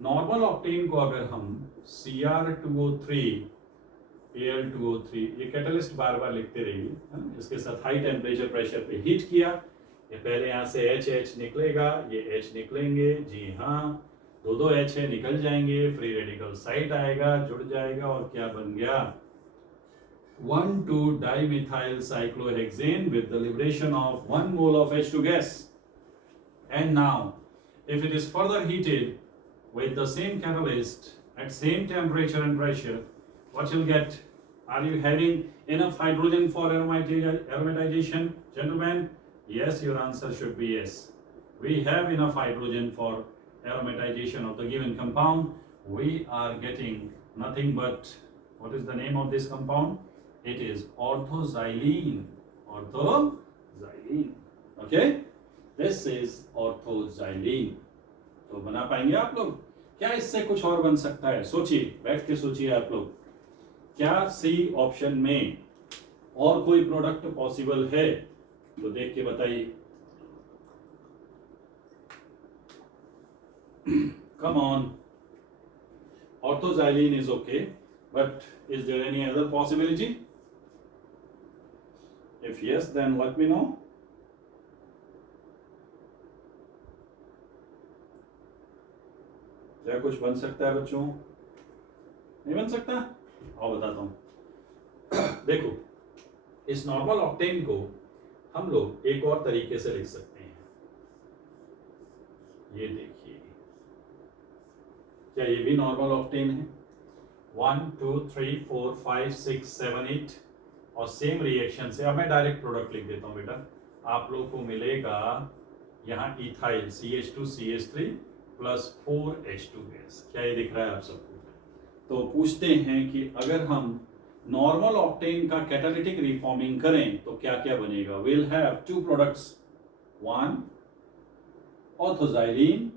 नॉर्मल ऑक्टेन को अगर हम Cr2O3 Al2O3, ये कैटलिस्ट बार बार लिखते रहिए, है ना. इसके साथ हाई टेम्परेचर प्रेशर पे हीट किया, ये पहले यहाँ से HH निकलेगा, ये H निकलेंगे. जी हाँ, दो H है, निकल जाएंगे, फ्री रेडिकल साइड आएगा, जुड़ जाएगा और क्या बन गया? 1,2-dimethyl cyclohexane with the liberation of 1 mole of H2 gas. And now, if it is further heated with the same catalyst at same temperature and pressure, what you'll get? Are you having enough hydrogen for aromatization, gentlemen? Yes, your answer should be yes. We have enough hydrogen for aromatization of the given compound. We are getting nothing but, what is the name of this compound? It is orthoxylene. Orthoxylene. Okay? This is orthoxylene. तो बना पाएंगे आप लोग? क्या इससे कुछ और बन सकता है? सोचिए, बैठ के सोचिए आप लोग. क्या सी ऑप्शन में और कोई प्रोडक्ट पॉसिबल है? तो देख के बताइए. Come on. Orthoxylene is okay, but is there any other possibility? If yes, then let me know. क्या कुछ बन सकता है बच्चों? नहीं बन सकता? आओ बताता हूं. देखो, इस नॉर्मल ऑक्टेन को हम लोग एक और तरीके से लिख सकते हैं. ये देखिए, क्या ये भी नॉर्मल ऑक्टेन है? 1 2 3 4 5 6 7 8 और सेम रिएक्शन से. अब मैं डायरेक्ट प्रोडक्ट लिख देता हूं बेटा. आप लोग को मिलेगा यहाँ ethyl CH2CH3 plus 4H2 gas. क्या ये दिख रहा है आप सबको? तो पूछते हैं कि अगर हम नॉर्मल ऑक्टेन का कैटालिटिक रिफॉर्मिंग करें तो क्या क्या बनेगा? Will have 2 products, 1 ऑर्थोजाइलीन,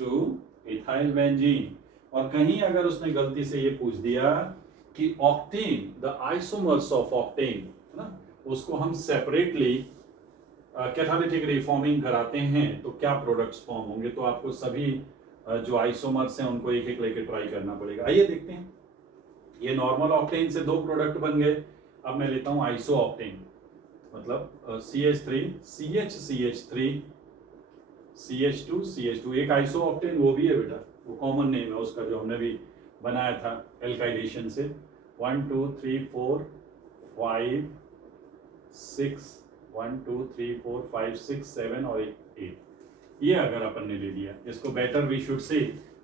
2 ethyl benzene. और कहीं अगर उसने गलती से ये पूछ दिया कि octane, the isomers of octane, है ना, उसको हम सेपरेटली कैटालिटिक रिफॉर्मिंग कराते हैं तो क्या प्रोडक्ट्स फॉर्म होंगे? तो आपको सभी जो आइसोमर्स हैं उनको एक एक लेके ट्राई करना पड़ेगा. आइए देखते हैं. ये नॉर्मल ऑक्टेन से 2 प्रोडक्ट बन गए. अब मैं लेता हूं आइसो ऑक्टेन, मतलब CH3 CH3 CH2 CH2. एक आइसो ऑक्टेन वो भी है बेटा, वो कॉमन नेम है उसका जो हमने भी बनाया था एल्काइडेशन से. 1 2 3 4 5 6 1 2 3 4 5 6 7 और 8. ये अगर अपन ने ले लिया, इसको better we should say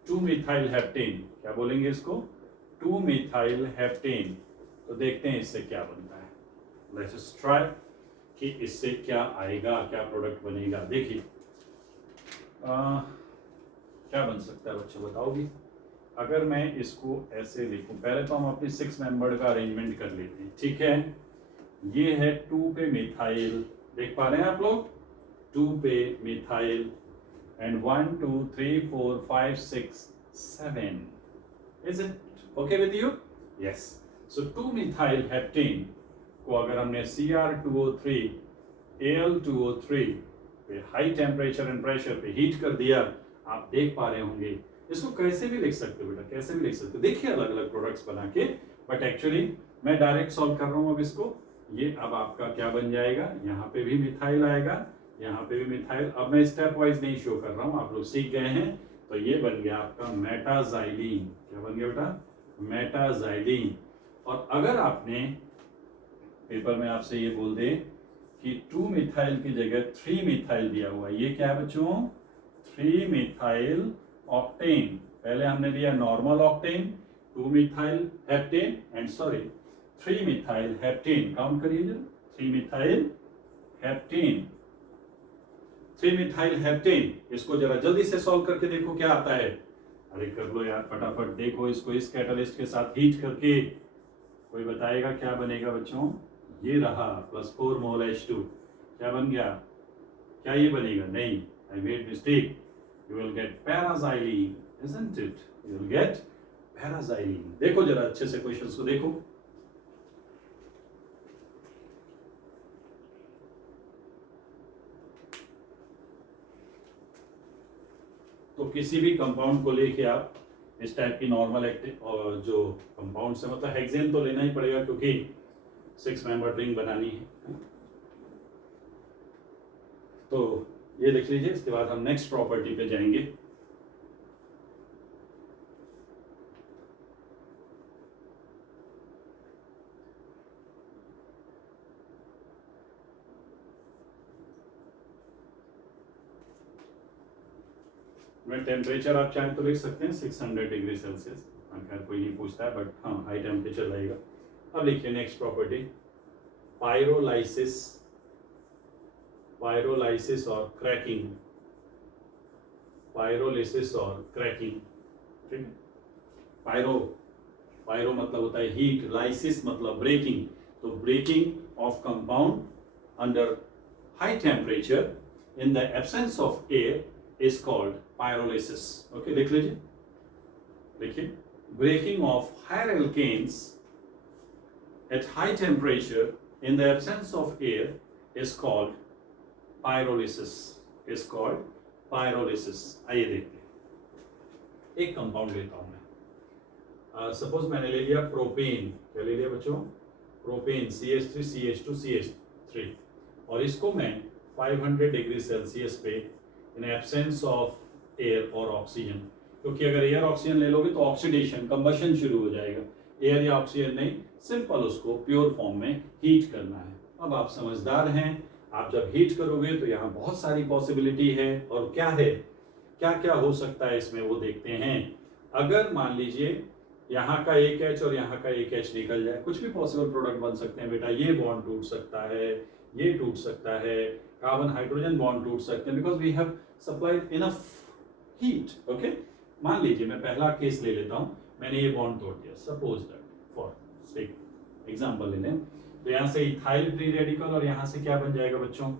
2-methyl heptane. क्या बोलेंगे इसको? 2-methyl heptane. तो देखते हैं इससे क्या बनता है. लेट्स ट्राई कि इससे क्या आएगा, क्या प्रोडक्ट बनेगा. देखिए क्या बन सकता है बच्चों, बताओगी? अगर मैं इसको ऐसे लिखूं, पहले तो हम अपनी 6 मेंबर का अरेंजमेंट कर लेते हैं. ठीक है, ये है 2 पे मिथाइल, देख पा रहे हैं आप लोग? 2 पे methyl and 1 2 3 4 5 6 7. Is it okay with you? Yes. So 2-methyl heptane को अगर हमने Cr2O3 Al2O3 पे हाई टेम्परेचर एंड प्रेशर पे हीट कर दिया, आप देख पा रहे होंगे. इसको कैसे भी लिख सकते हो बेटा, कैसे भी लिख सकते हो. देखिए अलग अलग प्रोडक्ट्स बना के, बट एक्चुअली मैं डायरेक्ट सॉल्व कर रहा हूँ अब इसको. ये अब आपका क्या बन जाएगा? यहाँ पे भी मिथाइल आएगा, यहाँ पे भी मिथाइल. अब मैं स्टेप वाइज नहीं शो कर रहा हूँ, आप लोग सीख गए हैं. तो ये बन गया आपका मेटाजाइलीन. क्या बन गया बेटा? मेटाजाइलीन. और अगर आपने पेपर में आपसे ये बोल दे कि 2-methyl की जगह 3-methyl दिया हुआ, ये क्या है बच्चों? 3-methyl octane. पहले हमने लिया normal octane, 2-methyl heptane and 3-methyl heptane. Count करिए जरा, 3-methyl हेप्टेन. 3 मिथाइल हेप्टेन, इसको जरा जल्दी से सॉल्व करके देखो क्या आता है। अरे कर लो यार फटाफट, देखो इसको इस कैटलिस्ट के साथ हीट करके, कोई बताएगा क्या बनेगा बच्चों? ये रहा +4 मोल H2, क्या बन गया? क्या ये बनेगा? नहीं, I made mistake. You will gate पैराज़ाइलीन, isn't it? You will gate पैराज़ाइलीन। देखो जरा अच्छे से क्वेश्चंस को देखो। तो किसी भी कंपाउंड को लेके आप इस टाइप की नॉर्मल एक्टिव और जो कंपाउंड से, मतलब हेक्सेन तो लेना ही पड़ेगा क्योंकि 6 मेंबर रिंग बनानी है। तो ये लिख लीजिए, इसके बाद हम नेक्स्ट प्रॉपर्टी पे जाएंगे। में टेम्परेचर आप चाहे तो लिख सकते हैं 600 डिग्री सेल्सियस, खैर कोई नहीं पूछता है, बट हाँ हाई टेम्परेचर रहेगा। अब लिखिए नेक्स्ट प्रॉपर्टी, पायरोलाइसिस, पायरोलाइसिस और क्रैकिंग, पायरोलिसिस और क्रैकिंग, ठीक है। पायरो, पायरो मतलब होता है हीट, लाइसिस मतलब ब्रेकिंग, तो breaking of compound under high temperature in the absence of air is called pyrolysis. Okay, लिख लीजिए, देखिए, breaking of higher alkanes at high temperature in the absence of air is called pyrolysis, is called pyrolysis. आइए देखते हैं, एक कंपाउंड लेता हूं मैं, सपोज मैंने ले लिया प्रोपेन, क्या ले लिया बच्चों? प्रोपेन, CH3 CH2 CH3, और इसको मैं 500 डिग्री सेल्सियस पे इन एब्सेंस ऑफ एयर और ऑक्सीजन, क्योंकि अगर एयर ऑक्सीजन ले लोगे तो ऑक्सीडेशन, कंबशन शुरू हो जाएगा। एयर या ऑक्सीजन नहीं, सिंपल उसको प्योर फॉर्म में हीट करना है। अब आप समझदार हैं, आप जब हीट करोगे तो यहाँ बहुत सारी पॉसिबिलिटी है, और क्या है, क्या क्या हो सकता है इसमें वो देखते हैं। अगर मान लीजिए यहाँ का एक H और यहाँ का एक H निकल जाए, कुछ भी पॉसिबल प्रोडक्ट बन सकते हैं बेटा। ये बॉन्ड टूट सकता है, ये टूट सकता है, कार्बन हाइड्रोजन बॉन्ड टूट सकते हैं, because we have supplied enough heat. Okay, मान लीजिए मैं पहला केस ले लेता हूं, मैंने ये बॉन्ड तोड़ दिया, suppose that, for sake example ले लें, तो यहाँ से इथाइल फ्री रेडिकल, और यहाँ से क्या बन जाएगा बच्चों?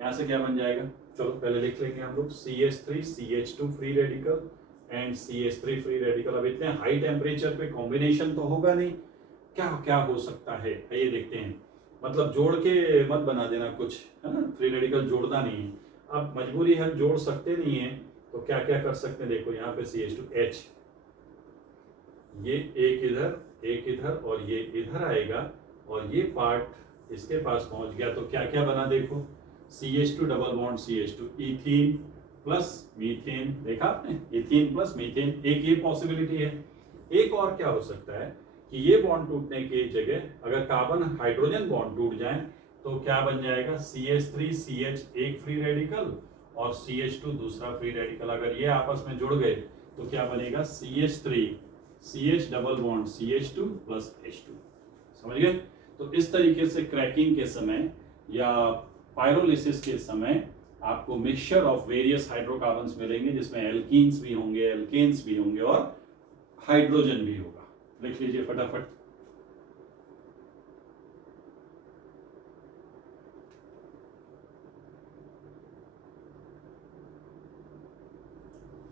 यहाँ से क्या बन जाएगा? चलो पहले लिख लेंगे हम लोग, CH3 CH2 free radical and CH3 free radical. अब इतने हाई टेम्परेचर पे कॉम्बिनेशन तो होगा नहीं, क्या क्या हो सकता है ये देखते हैं। मतलब जोड़ के मत बना देना कुछ, है ना, फ्री रेडिकल जोड़ना नहीं है। अब मजबूरी है, जोड़ सकते नहीं है, तो क्या क्या कर सकते हैं, देखो यहाँ पे CH2H, ये एक इधर और ये इधर आएगा, और ये पार्ट इसके पास पहुंच गया, तो क्या क्या बना देखो, CH2 double bond CH2, ethene plus methane, देखा आपने, इथीन प्लस मीथेन, एक ये पॉसिबिलिटी है। एक और क्या हो सकता है कि ये बॉन्ड टूटने की जगह अगर कार्बन हाइड्रोजन बॉन्ड टूट जाए तो क्या बन जाएगा, CH3 CH एक फ्री रेडिकल और CH2 दूसरा फ्री रेडिकल, अगर ये आपस में जुड़ गए तो क्या बनेगा, CH3 CH double bond CH2 plus H2। समझ गए? तो इस तरीके से क्रैकिंग के समय या पायरोलिसिस के समय आपको मिक्सचर ऑफ वेरियस हाइड्रोकार्बन्स मिलेंगे, जिसमें एल्कीन्स भी होंगे, एल्केन्स भी होंगे और हाइड्रोजन भी होगा। लिख लीजिए फटाफट।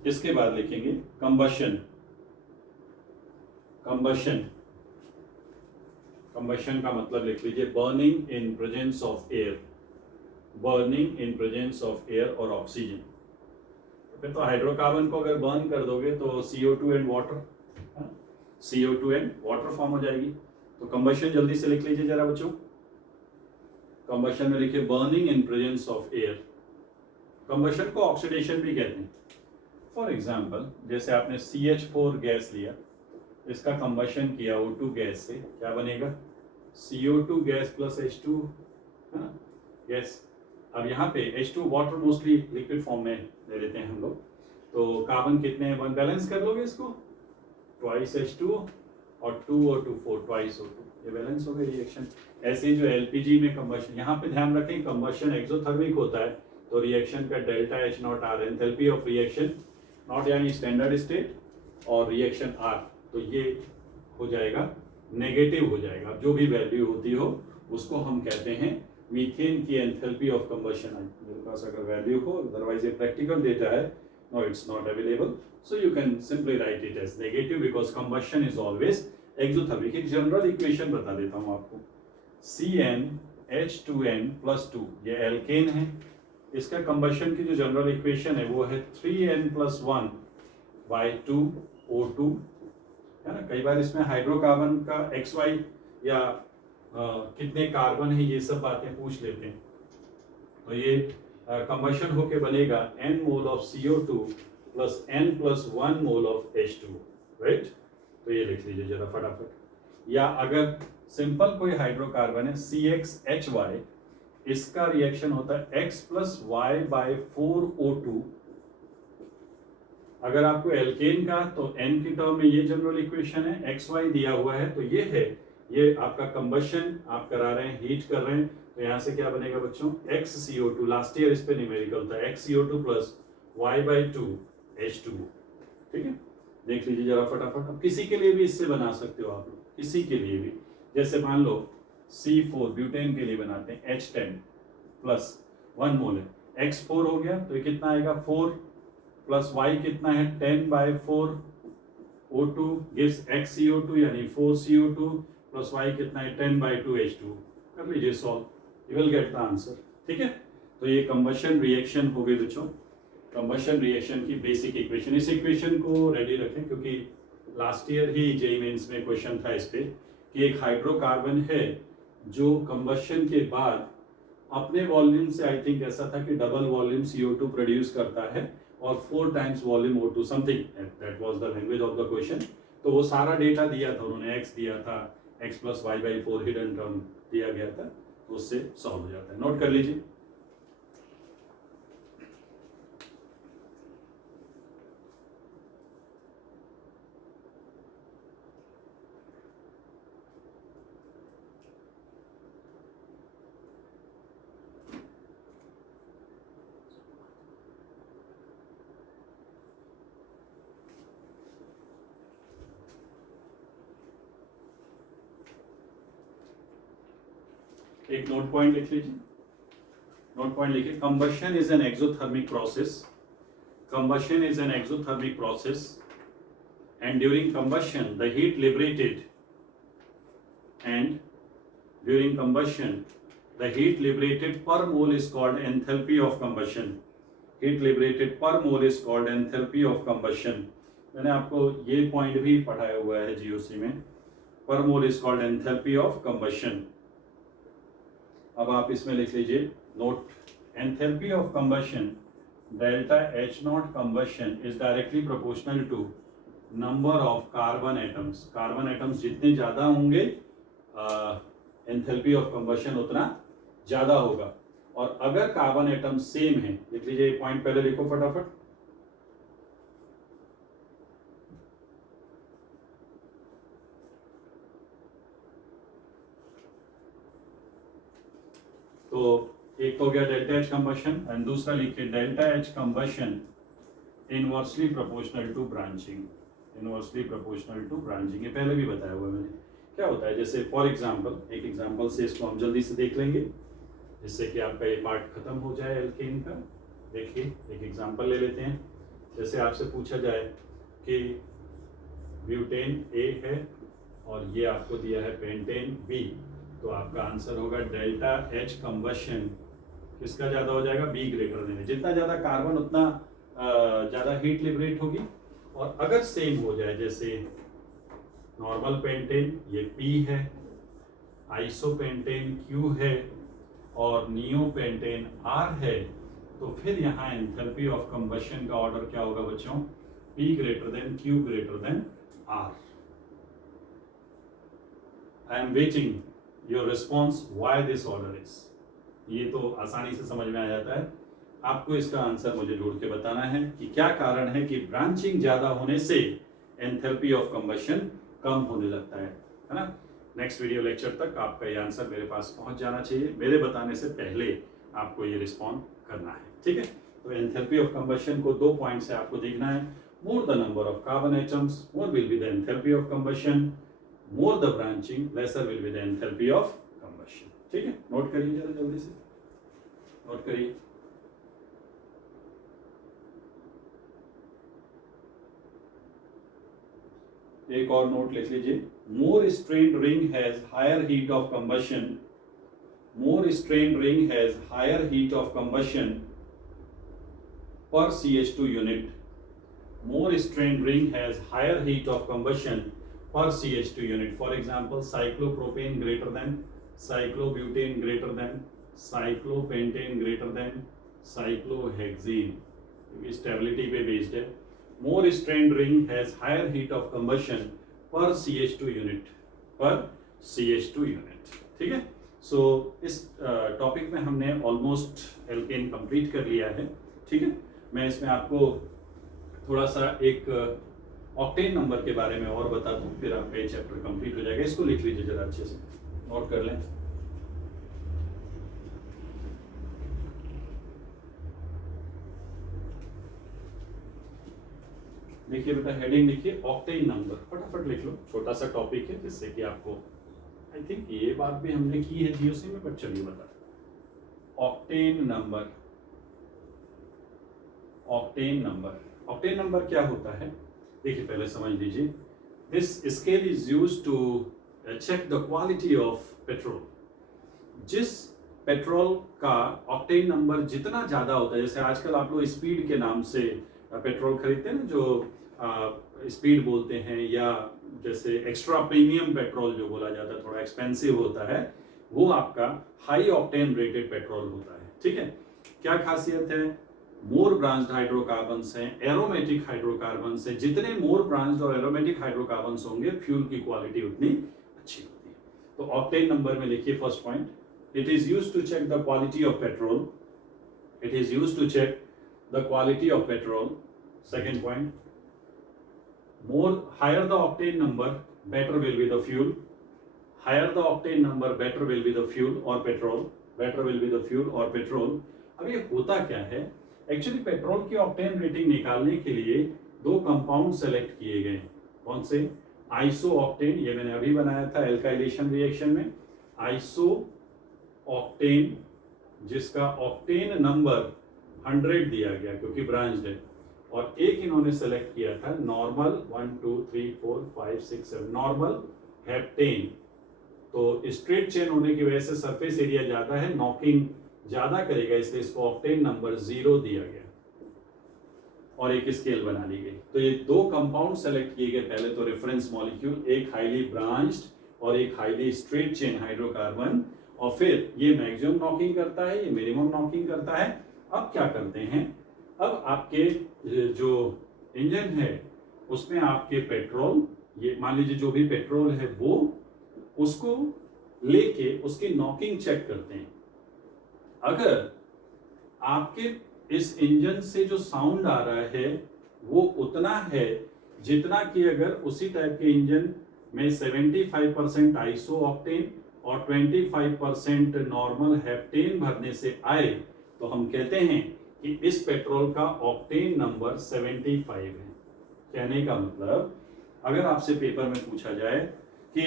इसके बाद लिखेंगे कंबशन। कंबशन, कंबशन का मतलब लिख लीजिए burning in presence of air, burning in presence of air और ऑक्सीजन। फिर तो हाइड्रोकार्बन को अगर बर्न कर दोगे तो CO2 and water, CO2 and water form हो जाएगी। तो कंबशन जल्दी से लिख लीजिए जरा बच्चों। कंबशन में लिखिए burning in presence of air. Combustion को ऑक्सीडेशन भी कहते हैं। फॉर एग्जाम्पल जैसे आपने CH4 गैस लिया, इसका कंबशन किया O2 गैस से, क्या बनेगा, CO2 गैस प्लस H2, है ना, गैस। अब यहाँ पे H2 water mostly liquid form में ले लेते हैं हम लोग, तो कार्बन कितने हैं, बैलेंस कर लोगे इसको, ट्वाइस H2 और 2 O2 4 ट्वाइस O2, ये बैलेंस हो गई रिएक्शन। ऐसे जो LPG में कंबशन, यहाँ पे ध्यान रखें कंबशन एक्सोथर्मिक होता है, तो रिएक्शन का delta H naught or enthalpy of reaction naught यानी स्टैंडर्ड स्टेट और रिएक्शन आर, तो ये हो जाएगा नेगेटिव हो जाएगा। जो भी वैल्यू होती हो उसको हम कहते हैं मीथेन की एंथैल्पी ऑफ कंबशन। मेरे पास अगर वैल्यू हो, अदरवाइज ये प्रैक्टिकल डेटा है, no it's not available, so you can simply write it as negative because combustion is always exothermic. एक जनरल इक्वेशन बता देता हूं आपको, CnH2n+2 ये एल्केन है, इसका कंबशन की जो जनरल इक्वेशन है वो है 3n+1/2O2 है ना। कई बार इसमें हाइड्रोकार्बन का XY या कितने कार्बन है ये सब बातें पूछ लेते हैं। तो ये कंबशन होके बनेगा n mole of CO2 plus n+1 mole of H2, right. तो ये लिख लीजिए जरा फटाफट। या अगर सिंपल कोई हाइड्रोकार्बन है CXHY, इसका रिएक्शन होता है X+Y/4O2। अगर आपको एल्केन का तो n की टर्म में ये जनरल इक्वेशन है, XY दिया हुआ है तो ये है, ये आपका कंबशन आप करा रहे हैं, हीट कर रहे हैं, तो यहां से क्या बनेगा बच्चों, XCO2, लास्ट ईयर इस पे न्यूमेरिकल था, XCO2 प्लस Y/2 H2। ठीक है, देख लीजिए जरा फटाफट। अब किसी के लिए भी इससे बना सकते हो आप लोग, किसी के लिए भी, जैसे मान लो C4 ब्यूटेन के लिए बनाते हैं, H10 प्लस 1 मोल है, X4 हो गया तो ये कितना आएगा 4 प्लस Y कितना है 10/4 O2 गिव्स XCO2 यानी 4CO2 प्लस Y कितना है 10/2 H2। कर लीजिए solve, you will get the answer. ठीक है, तो ये कंबशन रिएक्शन हो गई बच्चों, कंबशन रिएक्शन की बेसिक इक्वेशन। इस इक्वेशन को रेडी रखें क्योंकि लास्ट ईयर ही जेईई मेंस में क्वेश्चन था इस पे कि एक हाइड्रोकार्बन है जो कंबशन के बाद अपने वॉल्यूम से, आई थिंक ऐसा था कि डबल वॉल्यूम CO2 प्रोड्यूस करता है और 4 times volume O2 something, that was the language of the question. तो वो सारा डेटा दिया था उन्होंने, x दिया था, x+y/4 हिडन टर्म दिया गया था, तो उससे सॉल्व हो जाता है। नोट कर लीजिए। एक नोट पॉइंट लिख लीजिए, नोट पॉइंट लिखिए, combustion is an exothermic process, combustion is an exothermic process and during combustion the heat liberated per mole is called enthalpy of combustion. Heat liberated per mole is called enthalpy of combustion. मैंने आपको ये पॉइंट भी पढ़ाया हुआ है GOC में, per mole is called enthalpy of combustion. अब आप इसमें लिख लीजिए note, enthalpy of combustion delta H0 combustion is directly proportional to number of carbon atoms. Carbon atoms जितने ज्यादा होंगे एंथैल्पी ऑफ कंबशन उतना ज्यादा होगा। और अगर कार्बन एटम सेम है, लिख लीजिए पॉइंट पहले लिखो फटाफट, तो एक तो हो गया डेल्टा H कंबशन एंड दूसरा लिखिए delta H combustion inversely proportional to branching, inversely proportional to branching. ये पहले भी बताया हुआ मैंने। क्या होता है, जैसे फॉर एग्जांपल, एक एग्जांपल से इसको हम जल्दी से देख लेंगे जिससे कि आपका ये पार्ट खत्म हो जाए एल्केन का। देखिए एक एग्जांपल ले लेते हैं, जैसे आपसे पूछा जाए कि ब्यूटेन A है और ये आपको दिया है पेंटेन B, तो आपका आंसर होगा डेल्टा H कंबशन किसका ज्यादा हो जाएगा, B ग्रेटर देन। जितना ज्यादा कार्बन उतना ज्यादा हीट लिबरेट होगी। और अगर सेम हो जाए, जैसे नॉर्मल पेंटेन ये P है, आइसोपेंटेन Q है और नियोपेंटेन R है, तो फिर यहाँ एंथैल्पी ऑफ कंबशन का ऑर्डर क्या होगा बच्चों, P greater than Q greater than R। I am waiting your response why this order is. ये तो आसानी से समझ में आ जाता है, आपको इसका आंसर मुझे ढूंढ के बताना है कि क्या कारण है कि ब्रांचिंग ज्यादा होने से एंथैल्पी ऑफ कंबशन कम होने लगता है ना। नेक्स्ट वीडियो लेक्चर तक आपका ये आंसर मेरे पास पहुंच जाना चाहिए, मेरे बताने से पहले आपको ये रिस्पॉन्ड करना है। ठीक है। तो एंथैल्पी ऑफ कंबशन को 2 पॉइंट से आपको देखना है। More the number of carbon atoms, more will be the enthalpy of combustion, more the branching, laser will be the enthalpy of combustion. ठीक है, नोट करिए जरा जल्दी से, नोट करिए। एक और नोट लिख लीजिए, more strained ring has higher heat of combustion, more strained ring has higher heat of combustion per CH2 unit. More strained ring has higher heat of combustion per CH2 unit. For example, cyclopropane greater than, cyclobutane greater than, cyclopentane greater than, cyclohexene. Stability पे based है. More strained ring has higher heat of combustion per CH2 unit. Per CH2 unit. ठीक है? So इस टॉपिक में हमने ऑलमोस्ट एल्केन कंप्लीट कर लिया है। ठीक है, मैं इसमें आपको थोड़ा सा एक ऑक्टेन नंबर के बारे में और बता दूं, फिर आपका ये चैप्टर कंप्लीट हो जाएगा। इसको लिख लीजिए जरा अच्छे से, नोट कर लें। देखिए बेटा, हेडिंग लिखिए ऑक्टेन नंबर, फटाफट लिख लो। छोटा सा टॉपिक है जिससे कि आपको, आई थिंक ये बात भी हमने की है जीओसी में, बट चलिए बता। Octane number, octane number, octane number क्या होता है? देखिए पहले समझ लीजिए। This scale is used to check the quality of petrol. जिस पेट्रोल का ऑक्टेन नंबर जितना ज्यादा होता है, जैसे आजकल आप लोग स्पीड के नाम से पेट्रोल खरीदते हैं ना, जो स्पीड बोलते हैं, या जैसे एक्स्ट्रा प्रीमियम पेट्रोल जो बोला जाता है, थोड़ा एक्सपेंसिव होता है, वो आपका हाई ऑक्टेन रेटेड पेट्रोल होता है। ठीक है, क्या खासियत है? मोर ब्रांच्ड हाइड्रोकार्बन्स हैं, एरोमेटिक हाइड्रोकार्बन्स हैं। जितने मोर ब्रांच्ड और एरोमेटिक हाइड्रोकार्बन्स होंगे, फ्यूल की क्वालिटी उतनी अच्छी होती है। तो ऑक्टेन नंबर में लिखिए first point, it is used to check the quality of petrol, it is used to check the quality of petrol. Second point, more higher the octane number, better will be the fuel, higher the octane number, better will be the fuel और petrol, better will be the fuel और पेट्रोल। अब ये होता क्या है? एक्चुअली पेट्रोल की ऑक्टेन रेटिंग निकालने के लिए 2 कंपाउंड सेलेक्ट किए गए। कौन से? आइसो ऑक्टेन, ये मैंने अभी बनाया था एल्काइलेशन रिएक्शन में, आइसो ऑक्टेन, जिसका ऑक्टेन नंबर 100 दिया गया क्योंकि ब्रांच्ड है, और एक इन्होंने सेलेक्ट किया था नॉर्मल, 1 2 3 4 5 6 7 नॉर्मल हेप्टेन। तो स्ट्रेट चेन होने की वजह से सरफेस एरिया ज्यादा है, नॉकिंग ज्यादा करेगा, इसलिए इसको ऑक्टेन नंबर 0 दिया गया और एक स्केल बना ली गई। तो ये 2 कंपाउंड सेलेक्ट किए गए। पहले तो रेफरेंस मॉलिक्यूल, एक हाईली ब्रांच्ड और एक हाईली स्ट्रेट चेन हाइड्रोकार्बन, और फिर ये मैक्सिमम नॉकिंग करता है, ये मिनिमम नॉकिंग करता है। अब क्या करते हैं? अब आपके जो इंजन है उसमें आपके पेट्रोल, ये मान लीजिए जो भी पेट्रोल है वो, उसको लेके उसकी नॉकिंग चेक करते हैं। अगर आपके इस इंजन से जो साउंड आ रहा है वो उतना है जितना कि अगर उसी टाइप के इंजन में 75% आइसो ऑक्टेन और 25% नॉर्मल हेप्टेन भरने से आए, तो हम कहते हैं कि इस पेट्रोल का ऑक्टेन नंबर 75 है। कहने का मतलब, अगर आपसे पेपर में पूछा जाए कि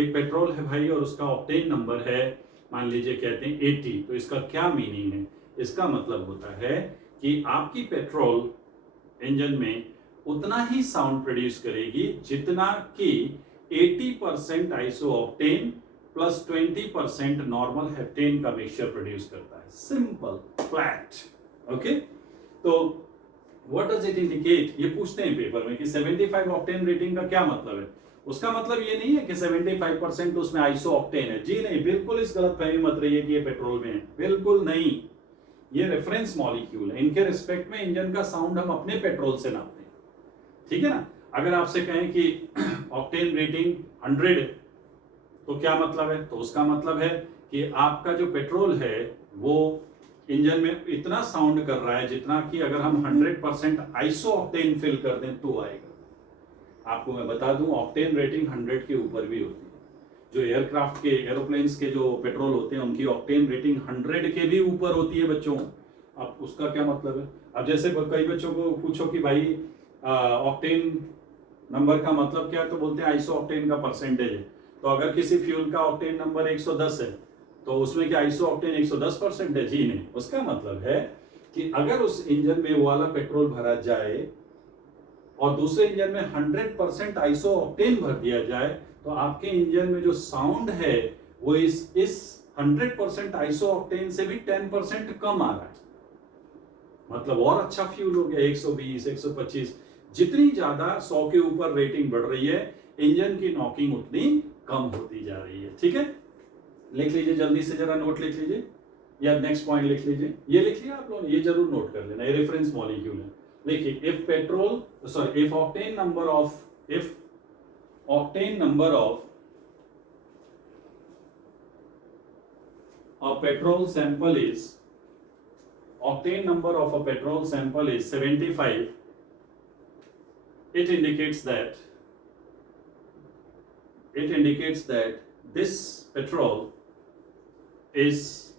एक पेट्रोल है भाई और उसका ऑक्टेन नंबर है मान लीजिए कहते हैं 80, तो इसका क्या मीनिंग है? इसका मतलब होता है कि आपकी पेट्रोल इंजन में उतना ही साउंड प्रोड्यूस करेगी जितना कि 80% iso octane plus 20% normal heptane का मिक्सचर प्रोड्यूस करता है। Simple, flat. ओके, तो व्हाट डज इट इंडिकेट? ये पूछते हैं पेपर में कि 75 ऑक्टेन रेटिंग का क्या मतलब है। उसका मतलब ये नहीं है कि 75% उसमें आइसो ऑक्टेन है, जी नहीं, बिल्कुल इस गलतफहमी मत रहिए कि ये पेट्रोल में है, बिल्कुल नहीं। ये रेफरेंस मॉलिक्यूल है, इनके रिस्पेक्ट में इंजन का साउंड हम अपने पेट्रोल से नापते हैं। ठीक है ना? अगर आपसे कहें कि ऑक्टेन रेटिंग 100, तो क्या मतलब है? तो उसका मतलब है कि आपका जो पेट्रोल है वो इंजन में इतना साउंड कर रहा है जितना कि अगर हम 100% आइसो ऑक्टेन फिल कर दें तो आएगा। आपको मैं बता दूं, ऑक्टेन रेटिंग 100 के ऊपर भी होती है। जो एयरक्राफ्ट के, एरोप्लेन्स के जो पेट्रोल होते हैं उनकी ऑक्टेन रेटिंग 100 के भी ऊपर होती है बच्चों। अब उसका क्या मतलब है? अब जैसे कई बच्चों को पूछो कि भाई ऑक्टेन नंबर का मतलब क्या है, तो बोलते हैं आइसो ऑक्टेन का परसेंटेज है। तो अगर किसी फ्यूल का ऑक्टेन नंबर 110 है तो उसमें क्या आइसो ऑक्टेन 110% है? जी नहीं। उसका मतलब है कि अगर उस इंजन में वो वाला पेट्रोल भरा जाए और दूसरे इंजन में 100% आइसो ऑक्टेन भर दिया जाए तो आपके इंजन में जो साउंड है वो इस 100% आइसो ऑक्टेन से भी 10% कम आ रहा है। मतलब और अच्छा फ्यूल हो गया। 120, 125, जितनी ज्यादा 100 के ऊपर रेटिंग बढ़ रही है, इंजन की नॉकिंग उतनी कम होती जा रही है। ठीक है, लिख लीजिए जल्दी से, जरा नोट लिख लीजिए या नेक्स्ट पॉइंट लिख लीजिए। ये लिख लिया आप लोगों ने? ये जरूर नोट कर लेना, ये रेफरेंस मॉलिक्यूल है। देखिए, if octane number of a petrol sample is octane number of a petrol sample is 75, it indicates that this petrol is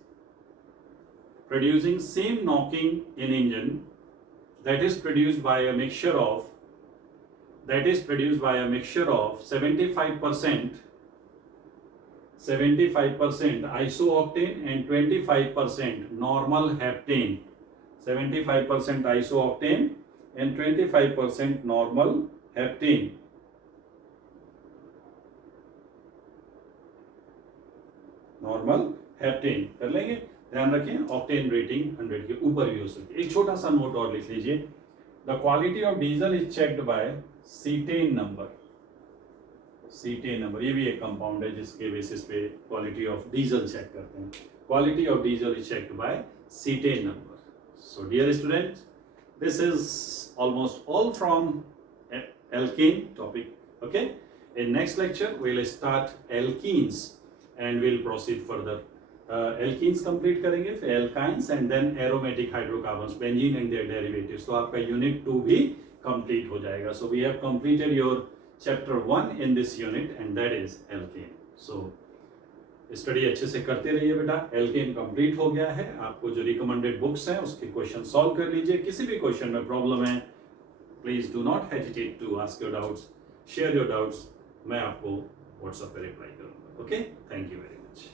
producing same knocking in engine that is produced by a mixture of 75% isooctane and 25% normal heptane. 75% isooctane and 25% normal heptane. Normal heptane कर लेंगे। ध्यान रखें, ऑक्टेन रेटिंग 100 के ऊपर भी हो सकती है। एक छोटा सा नोट और लिख लीजिए, the quality of diesel is checked by cetane number. Cetane number ये भी एक कंपाउंड है जिसके बेसिस पे क्वालिटी ऑफ डीजल चेक करते हैं। Quality of diesel is checked by cetane number. So dear students, this is almost all from alkane topic. Okay, in next lecture we'll start alkenes and we'll proceed further. Alkenes complete करेंगे, फिर alkynes and then aromatic hydrocarbons, benzene and their derivatives. तो आपका unit 2 भी complete हो जाएगा. So we have completed your chapter 1 in this unit and that is alkane. So study अच्छे से करते रहिए बेटा। एल्केन कंप्लीट हो गया है। आपको जो रिकमेंडेड बुक्स हैं उसके क्वेश्चन सॉल्व कर लीजिए। किसी भी क्वेश्चन में प्रॉब्लम है, please do not hesitate to ask your doubts, share your doubts. मैं आपको व्हाट्सएप पे रिप्लाई करूंगा। Okay, thank you very much.